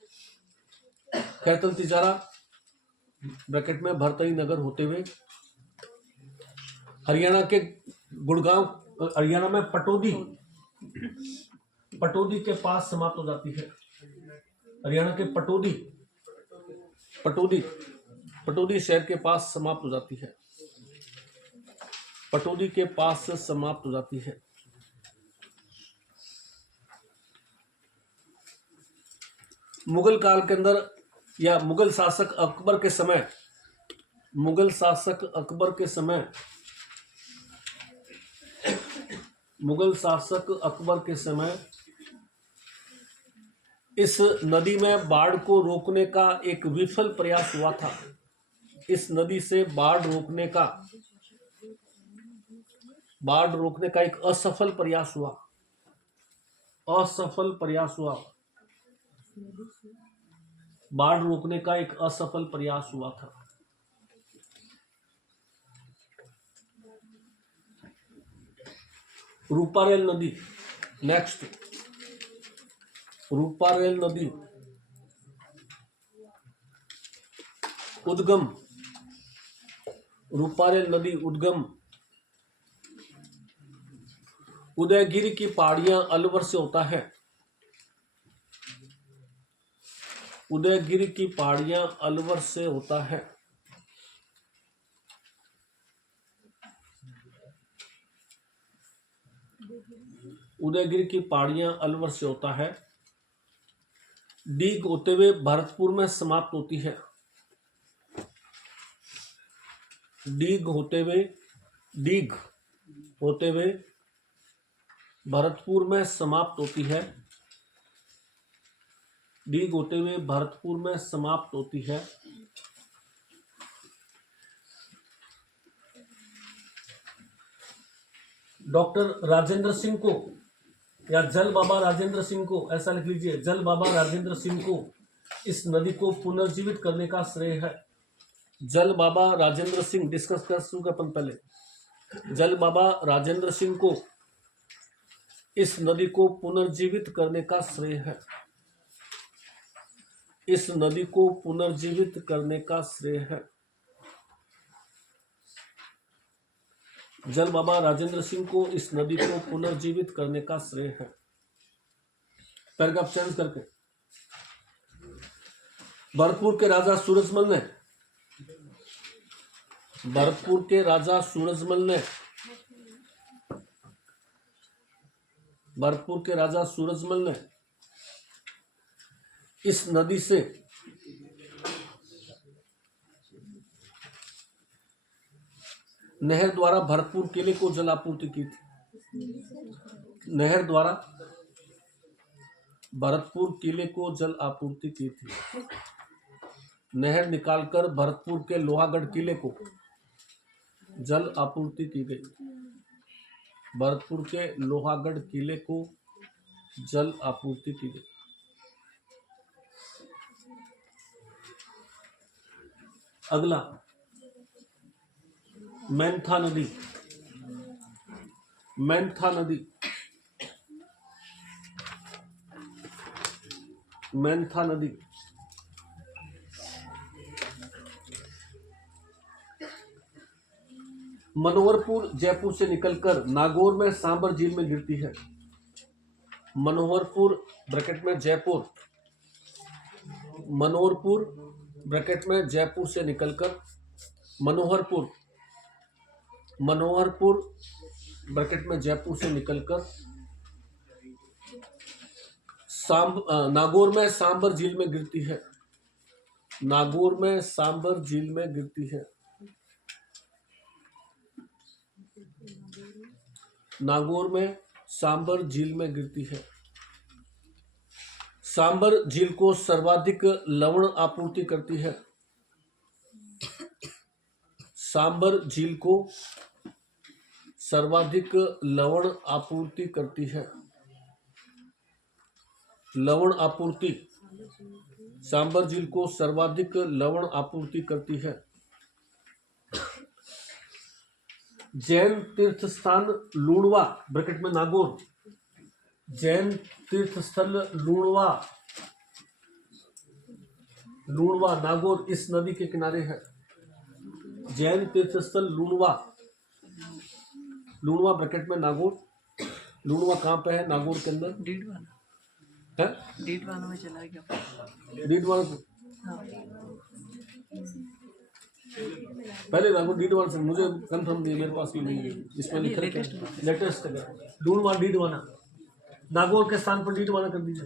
खैरथल तिजारा ब्रैकेट में भरतरी नगर होते हुए हरियाणा के गुड़गांव, हरियाणा में पटौदी, पटौदी के पास समाप्त हो जाती है। हरियाणा के पटौदी, पटौदी, पटौदी शहर के पास समाप्त हो जाती है। पटौदी के पास से समाप्त हो जाती है। मुगल काल के अंदर या मुगल शासक अकबर के समय, मुगल शासक अकबर के समय, मुगल शासक अकबर के समय इस नदी में बाढ़ को रोकने का एक विफल प्रयास हुआ था। इस नदी से बाढ़ रोकने का, बाढ़ रोकने का एक असफल प्रयास हुआ, असफल प्रयास हुआ। बाढ़ रोकने का एक असफल प्रयास हुआ था। रूपारेल नदी। नेक्स्ट, रूपारेल नदी उद्गम, रूपारेल नदी उद्गम उदयगिरी की पहाड़ियां अलवर से होता है। उदयगिरी की पहाड़ियां अलवर से होता है। उदयगिरी की पहाड़ियां अलवर से होता है। डीग होते हुए भरतपुर में समाप्त होती है। डीग होते हुए, डीग होते हुए भरतपुर में समाप्त होती है। डीग होते हुए भरतपुर में समाप्त होती है। डॉक्टर राजेंद्र सिंह को या जल बाबा राजेंद्र सिंह को, ऐसा लिख लीजिए, जल बाबा राजेंद्र सिंह को इस नदी को पुनर्जीवित करने का श्रेय है। जल बाबा राजेंद्र सिंह, डिस्कस कर चुके अपन पहले। जल बाबा राजेंद्र सिंह को इस नदी को पुनर्जीवित करने का श्रेय है। इस नदी को पुनर्जीवित करने का श्रेय है। जल बाबा राजेंद्र सिंह को इस नदी को पुनर्जीवित करने का श्रेय है। पैराग्राफ चेंज करके, भरतपुर के राजा सूरजमल ने, भरतपुर के राजा सूरजमल ने, भरतपुर के राजा सूरजमल ने इस नदी से नहर द्वारा भरतपुर किले को जल आपूर्ति की थी। नहर द्वारा भरतपुर किले को जल आपूर्ति की थी। नहर निकालकर भरतपुर के लोहागढ़ किले को जल आपूर्ति की गई। भरतपुर के लोहागढ़ किले को जल आपूर्ति की गई। अगला, मैंथा नदी। मैंथा नदी, मैंथा नदी मनोहरपुर जयपुर से निकलकर नागौर में सांबर झील में गिरती है। मनोहरपुर ब्रैकेट में जयपुर, मनोहरपुर ब्रैकेट में जयपुर से निकलकर, मनोहरपुर, मनोहरपुर ब्रैकेट में जयपुर से निकलकर नागौर में सांबर झील में गिरती है। नागौर में सांबर झील में गिरती है। नागौर में सांबर झील में गिरती है। सांबर झील को सर्वाधिक लवण आपूर्ति करती है। सांबर झील को सर्वाधिक लवण आपूर्ति करती है। लवण आपूर्ति, सांबर झील को सर्वाधिक लवण आपूर्ति करती है। जैन तीर्थ स्थान लूणवा ब्रैकेट में नागौर, जैन तीर्थ स्थल लूणवा, लूणवा नागौर इस नदी के किनारे है। जैन तीर्थ स्थल लूणवा, लूणवा ब्रैकेट में नागौर। लूणवा कहाँ पे है? नागौर के अंदर। डीडवाना है, डीडवाना में चला गया। डीडवाना पहले नागौर, डीडवाना से मुझे कंफर्म नहीं, मेरे पास भी नहीं है। इसमें लिखा है लेटेस्ट है। लूणवा डीडवाना, नागौर के स्थान पर डीडवाना कर दीजिए।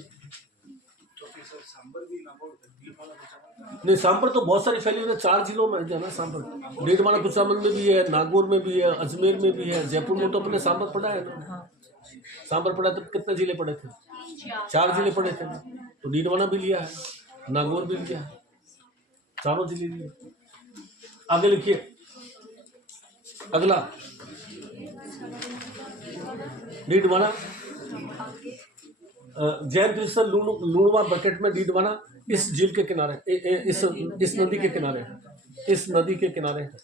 नहीं, सांबर तो बहुत सारी फैली हुई है, 4 जिलों में है ना सांबर। डीडवाना कुचामन में भी है, नागौर में भी है, अजमेर में भी है, जयपुर में तो अपने सांबर पड़ा है ना। सांबर पड़ा तो कितने जिले पड़े थे? 4 जिले पड़े थे। तो डीडवाना भी लिया है, नागौर भी लिया है, चारों जिले लिए। आगे लिखिए, अगला डीडवाना, जैन तीर्थ लूणवा ब्रैकेट में डीडवाना इस झील के किनारे, इस नदी के किनारे, इस नदी के किनारे है,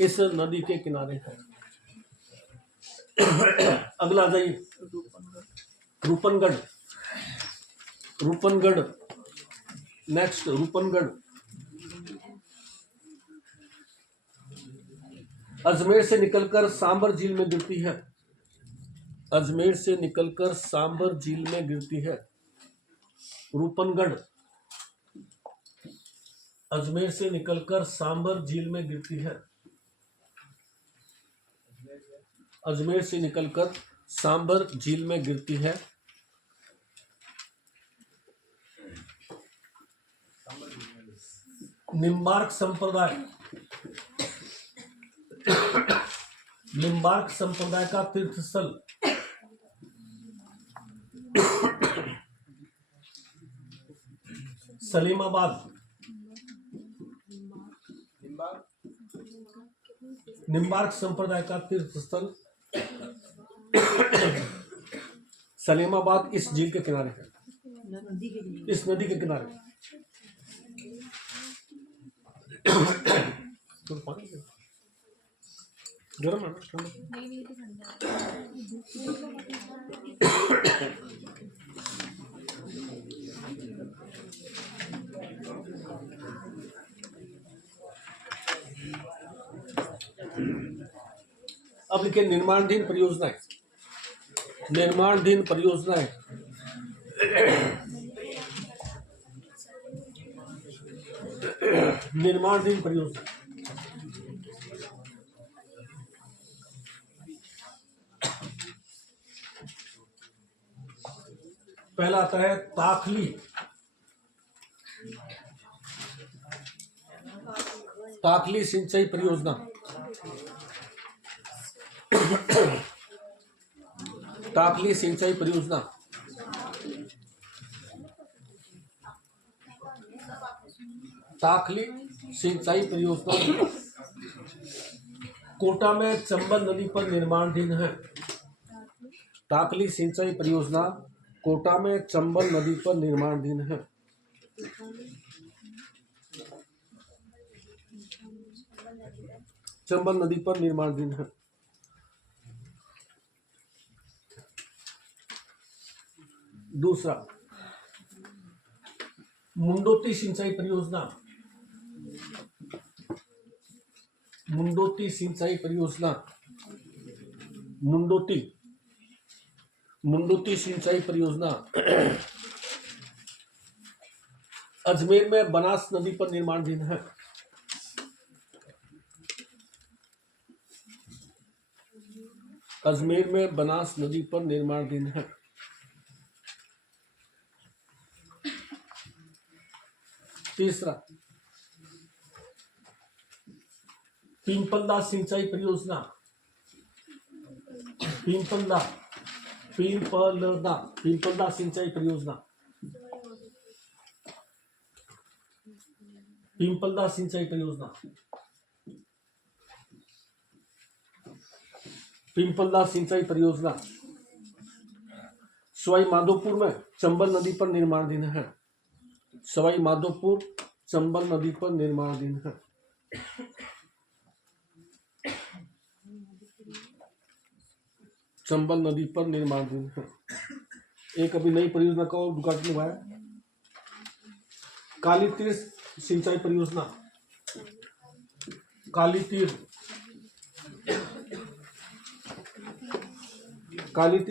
इस नदी के किनारे है। अगला आ जाइए, रूपनगढ़। रूपनगढ़ नेक्स्ट, रूपनगढ़ अजमेर से निकलकर सांबर झील में गिरती है। अजमेर से निकलकर सांबर झील में गिरती है। रूपनगढ़ अजमेर से निकलकर सांबर झील में गिरती है। अजमेर से निकलकर सांबर झील में गिरती है। निम्बार्क संप्रदाय, निम्बार्क संप्रदाय का तीर्थ स्थल सलीमाबाद। निम्बार्क संप्रदाय का तीर्थ स्थल सलेमाबाद इस झील के किनारे है, नदी के लिए इस नदी के किनारे। तो पानी है। गर्म है ना, ठंडा? नहीं नहीं तो ठंडा अब लिखे निर्माणाधीन परियोजनाएं। निर्माणाधीन परियोजनाएं निर्माणाधीन परियोजना। पहला आता है ताखली। ताखली सिंचाई परियोजना। ताखली सिंचाई परियोजना ताखली सिंचाई परियोजना कोटा में चंबल नदी पर निर्माणाधीन है। ताखली सिंचाई परियोजना कोटा में चंबल नदी पर निर्माणाधीन है। चंबल नदी पर निर्माणाधीन है। दूसरा मुंडोती सिंचाई परियोजना। मुंडोती सिंचाई परियोजना। मुंडोती मुंडोती सिंचाई परियोजना अजमेर में बनास नदी पर निर्माणाधीन है। अजमेर में बनास नदी पर निर्माणाधीन है। तीसरा पिंपलदा सिंचाई परियोजना। पिंपलदा पिंपलदा पिंपलदा सिंचाई परियोजना। पिंपलदा सिंचाई परियोजना। पिंपलदा सिंचाई परियोजना सवाई माधोपुर में चंबल नदी पर निर्माणाधीन है। सवाई माधोपुर चंबल नदी पर निर्माणाधीन है। चंबल नदी पर निर्माणाधीन है। एक अभी नई परियोजना का उद्घाटन हुआ है, काली तीर सिंचाई परियोजना। काली तीर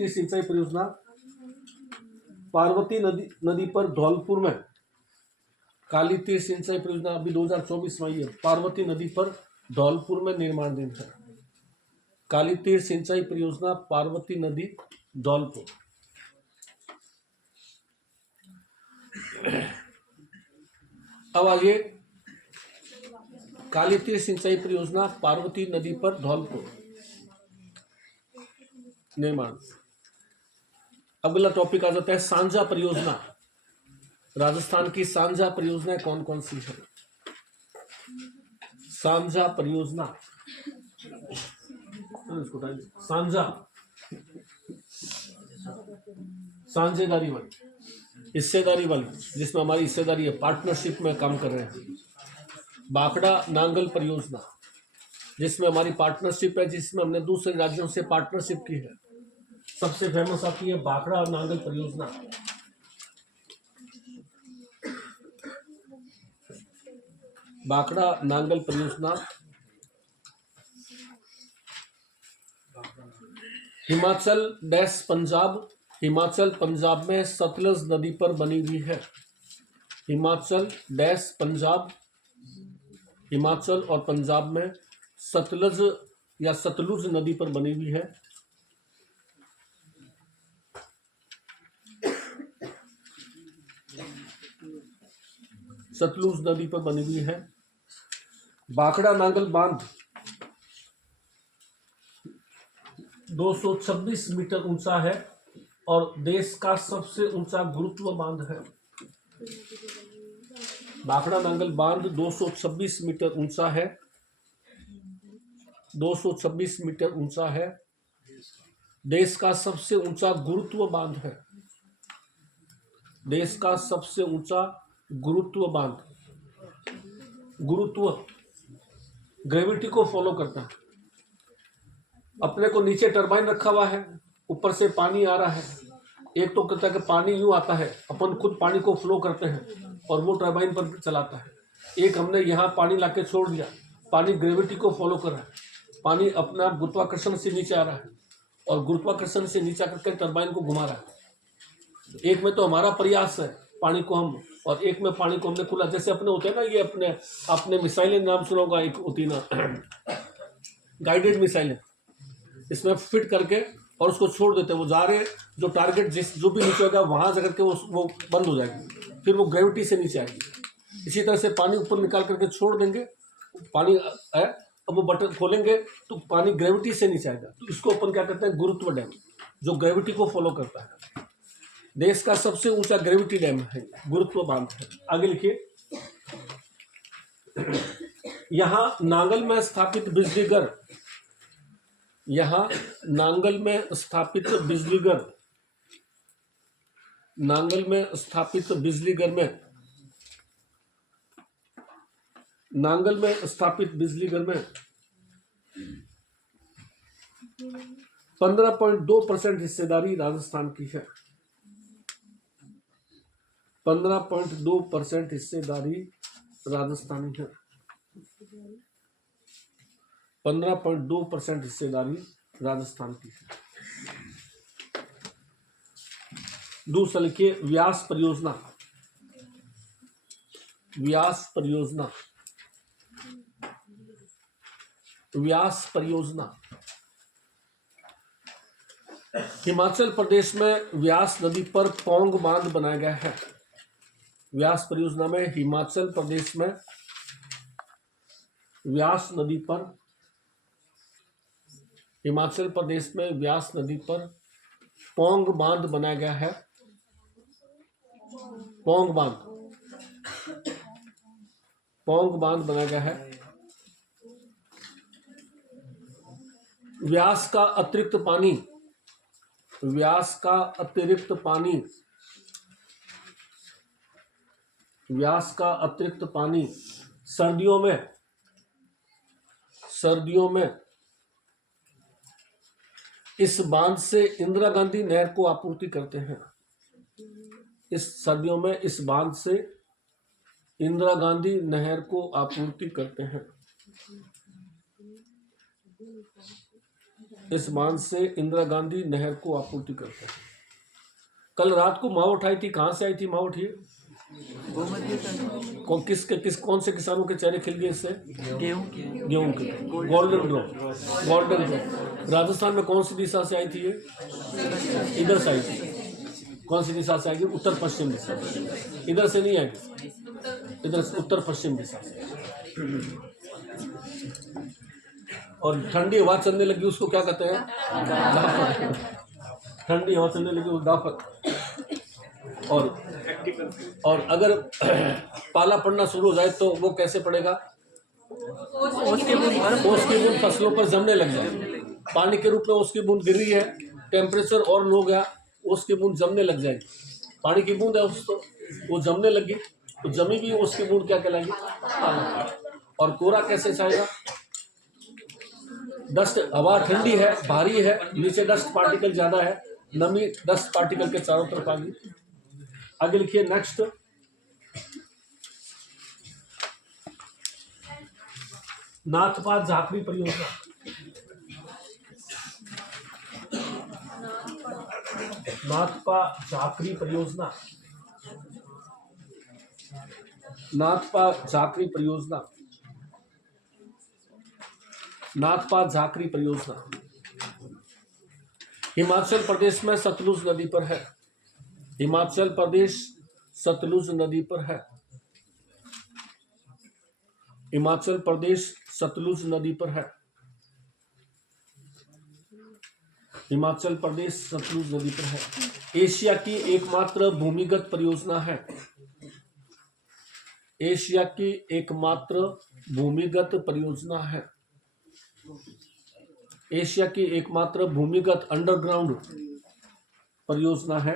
सिंचाई परियोजना पार्वती नदी पर धौलपुर में। काली तीर सिंचाई परियोजना अभी 2024 में आई है। पार्वती नदी पर धौलपुर में निर्माणाधीन है। काली तीर सिंचाई परियोजना पार्वती नदी धौलपुर। अब आगे काली तीर सिंचाई परियोजना पार्वती नदी पर धौलपुर निर्माण। अगला टॉपिक आ जाता है सांझा परियोजना। राजस्थान की सांझा परियोजनाएं कौन कौन सी है? सांझा परियोजना सांझा साझेदारी वाली, हिस्सेदारी वाली, जिसमें हमारी हिस्सेदारी है, पार्टनरशिप में काम कर रहे हैं। बाखड़ा नांगल परियोजना, जिसमें हमारी पार्टनरशिप है, जिसमें हमने दूसरे राज्यों से पार्टनरशिप की है। सबसे फेमस आती है बाखड़ा नांगल परियोजना। बाखड़ा नांगल परियोजना हिमाचल डैश पंजाब। हिमाचल पंजाब में सतलुज नदी पर बनी हुई है। हिमाचल डैश पंजाब। हिमाचल और पंजाब में सतलुज या सतलुज नदी पर बनी हुई है। सतलुज नदी पर बनी हुई है। बाखड़ा नांगल बांध 226 मीटर ऊंचा है और देश का सबसे ऊंचा गुरुत्व बांध है। बाखड़ा नांगल बांध 226 मीटर ऊंचा है। 226 मीटर ऊंचा है देश का सबसे ऊंचा गुरुत्व बांध है। देश का सबसे ऊंचा गुरुत्व बांध, गुरुत्व ग्रेविटी को फॉलो करता है। अपने को नीचे टरबाइन रखा हुआ है, ऊपर से पानी आ रहा है। एक तो कहता है कि पानी यूं आता है, अपन खुद पानी को फ्लो करते हैं और वो टरबाइन पर चलाता है। एक हमने यहाँ पानी लाके छोड़ दिया, पानी ग्रेविटी को फॉलो कर रहा है, पानी अपना गुरुत्वाकर्षण से नीचे आ रहा है और गुरुत्वाकर्षण से नीचे करके टरबाइन को घुमा रहा है। एक में तो हमारा प्रयास है पानी को हम, और एक में पानी को हमने खुला, जैसे अपने होते हैं ना, ये अपने आपने मिसाइलें नाम सुना होगा, एक होती ना गाइडेड मिसाइलें, इसमें फिट करके और उसको छोड़ देते हैं, वो जा रहे, जो टारगेट जिस जो भी नीचे होगा वहां जाकर के वो बंद हो जाएगी, फिर वो ग्रेविटी से नीचे आएगी। इसी तरह से पानी ऊपर निकाल करके छोड़ देंगे, पानी है, अब वो बटन खोलेंगे तो पानी ग्रेविटी से नीचे आएगा। तो इसको अपन क्या कहते हैं, गुरुत्व डैम, जो ग्रेविटी को फॉलो करता है। देश का सबसे ऊंचा ग्रेविटी डैम है, गुरुत्व बांध है। आगे लिखिए, यहां नांगल में स्थापित बिजलीघर, यहां नांगल में स्थापित बिजलीघर, नांगल में स्थापित बिजलीघर में, नांगल में स्थापित बिजलीघर में 15.2% हिस्सेदारी राजस्थान की है। 15.2% हिस्सेदारी राजस्थानी है। 15.2% हिस्सेदारी राजस्थान की है। दूसरा लिखिए, व्यास परियोजना, व्यास परियोजना, व्यास परियोजना। हिमाचल प्रदेश में व्यास नदी पर पौंग बांध बनाया गया है। व्यास परियोजना में हिमाचल प्रदेश में व्यास नदी पर, हिमाचल प्रदेश में व्यास नदी पर पौंग बांध बनाया गया है। पौंग बांध, पौंग बांध बनाया गया है। व्यास का अतिरिक्त पानी, व्यास का अतिरिक्त पानी, व्यास का अतिरिक्त पानी सर्दियों में, सर्दियों में इस बांध से इंदिरा गांधी नहर को आपूर्ति करते हैं। इस सर्दियों में इस बांध से इंदिरा गांधी नहर को आपूर्ति करते हैं। इस बांध से इंदिरा गांधी नहर को आपूर्ति करते हैं। कल रात को मावठ आई थी, कहां से आई थी मावठ? ये कौन से किसानों के चेहरे खिल गए इससे? गेहूं के, golden grow, golden grow. Rajasthan में कौन सी दिशा से आई थी ये? इधर से आई थी। कौन सी दिशा से आएगी? उत्तर पश्चिम दिशा से। इधर से नहीं आएगी, इधर से उत्तर पश्चिम दिशा से। और ठंडी हवा चलने लगी, उसको क्या कहते हैं? दाफत। ठंडी हवा चलने लगी, वो दाफत। और अगर पाला पड़ना शुरू हो जाए तो वो कैसे पड़ेगा? ओस की बूंद फसलों पर जमने लग जाए। पानी के रूप में ओस की बूंद गिर रही है, टेम्परेचर और लो गया, ओस की बूंद जमने लग जाएगी। पानी की बूंद है, तो वो जमने लगी, तो जमी भी ओस की बूंद क्या कहलाएगी? और कोहरा कैसे छाएगा? डस्ट, हवा ठंडी है, भारी है, नीचे डस्ट पार्टिकल ज्यादा है, नमी डस्ट पार्टिकल के चारों तरफ आ गई। आगे लिखिए, नेक्स्ट, नाथपा झाकरी परियोजना। नाथपा झाकरी परियोजना, नाथपा झाकरी परियोजना, नाथपा झाकरी परियोजना हिमाचल प्रदेश में सतलुज नदी पर है। हिमाचल प्रदेश सतलुज नदी पर है। हिमाचल प्रदेश सतलुज नदी पर है। हिमाचल प्रदेश सतलुज नदी पर है। एशिया की एकमात्र भूमिगत परियोजना है। एशिया की एकमात्र भूमिगत परियोजना है। एशिया की एकमात्र भूमिगत अंडरग्राउंड परियोजना है।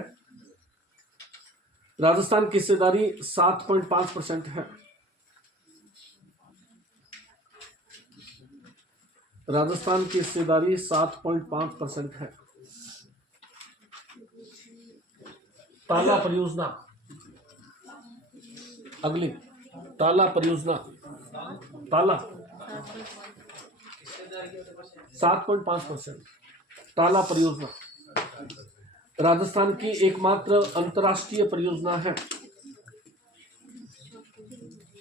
राजस्थान की हिस्सेदारी 7.5% है। राजस्थान की हिस्सेदारी 7.5% है। ताला परियोजना, अगली ताला परियोजना, ताला 7.5%। ताला परियोजना राजस्थान की एकमात्र अंतर्राष्ट्रीय परियोजना है।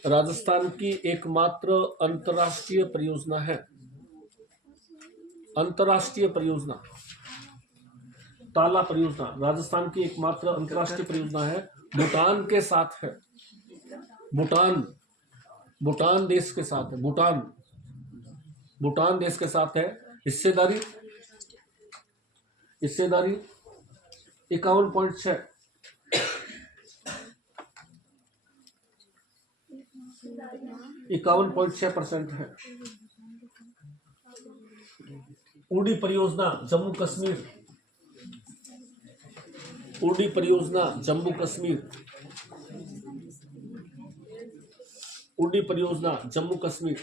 राजस्थान की एकमात्र अंतर्राष्ट्रीय परियोजना है। अंतर्राष्ट्रीय परियोजना ताला परियोजना राजस्थान की एकमात्र अंतर्राष्ट्रीय परियोजना है। भूटान के साथ है। भूटान देश के साथ है। भूटान देश के साथ है। हिस्सेदारी 51.6। %51.6 है। उड़ी परियोजना जम्मू कश्मीर, उड़ी परियोजना जम्मू कश्मीर, उड़ी परियोजना जम्मू कश्मीर,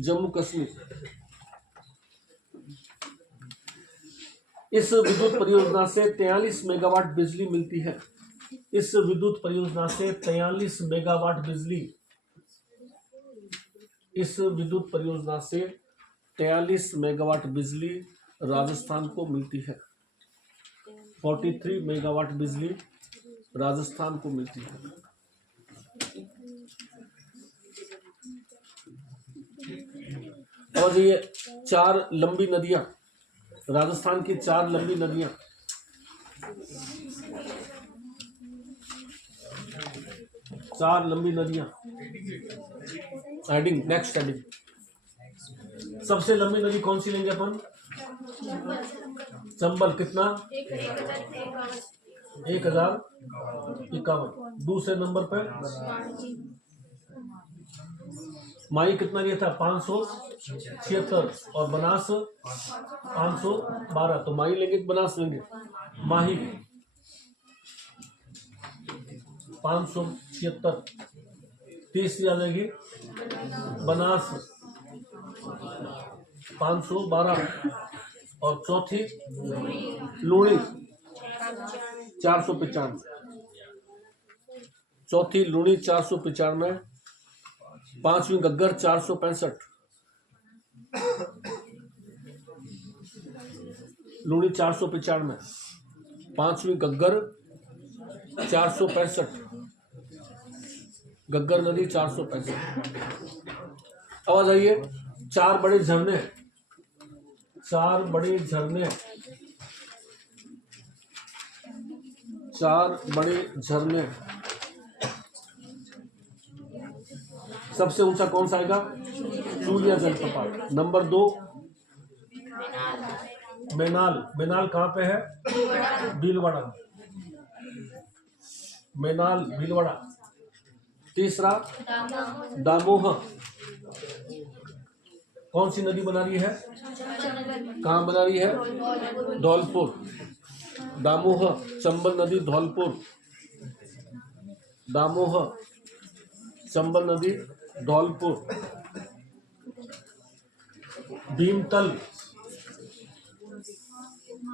जम्मू कश्मीर। इस विद्युत परियोजना से 43 मेगावाट बिजली मिलती है। इस विद्युत परियोजना से 43 मेगावाट बिजली, इस विद्युत परियोजना से 43 मेगावाट बिजली राजस्थान को मिलती है। 43 मेगावाट बिजली राजस्थान को मिलती है। और ये 4 लंबी नदियां, राजस्थान की 4 लंबी नदियां, हेडिंग नेक्स्ट हेडिंग। सबसे लंबी नदी कौन सी लेंगे अपन? चंबल। कितना? 1051। दूसरे नंबर पर माई कितना दिया था? 576 और बनास 512। तो माई लेंगे तो बनास लेंगे? माही 576। तीसरी आ जाएगी बनास 512 और चौथी लूणी 495। चौथी लूणी 495। पांचवी गग्गर 465। लूणी 495, पांचवी गग्गर 465, गग्गर नदी 465। अब आ जाइए 4 बड़े झरने, 4 बड़े झरने, 4 बड़े झरने। सबसे ऊंचा कौन सा आएगा? चूलिया जलप्रपात। नंबर 2 मेनाल। मेनाल कहाँ पे है? भीलवाड़ा। मेनाल भीलवाड़ा। तीसरा दामोह। कौन सी नदी बना रही है? कहाँ बना रही है? धौलपुर। दामोह चंबल नदी धौलपुर। दामोह चंबल नदी धौलपुर। भीमतल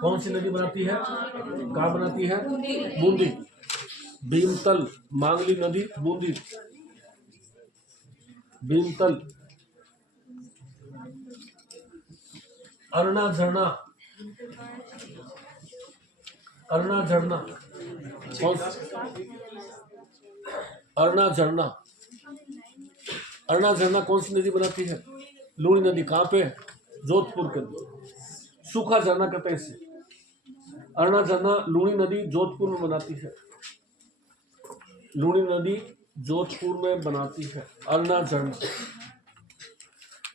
कौन सी नदी बनाती है? कहाँ बनाती है? बूंदी। भीमतल मांगली नदी बूंदी। भीमतल। अरना झरना। अरना झरना कौन? अरना झरना। अरना झरना कौन सी नदी बनाती है? लूणी नदी। कहाँ पे? जोधपुर के अंदर। सूखा झरना कहते हैं इसे। अरना झरना लूणी नदी जोधपुर में बनाती है। लूणी नदी जोधपुर में बनाती है अरना झरना।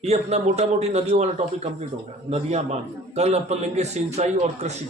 ये अपना मोटा मोटी नदियों वाला टॉपिक कंप्लीट होगा। नदियां बांध। कल अपन लेंगे सिंचाई और कृषि।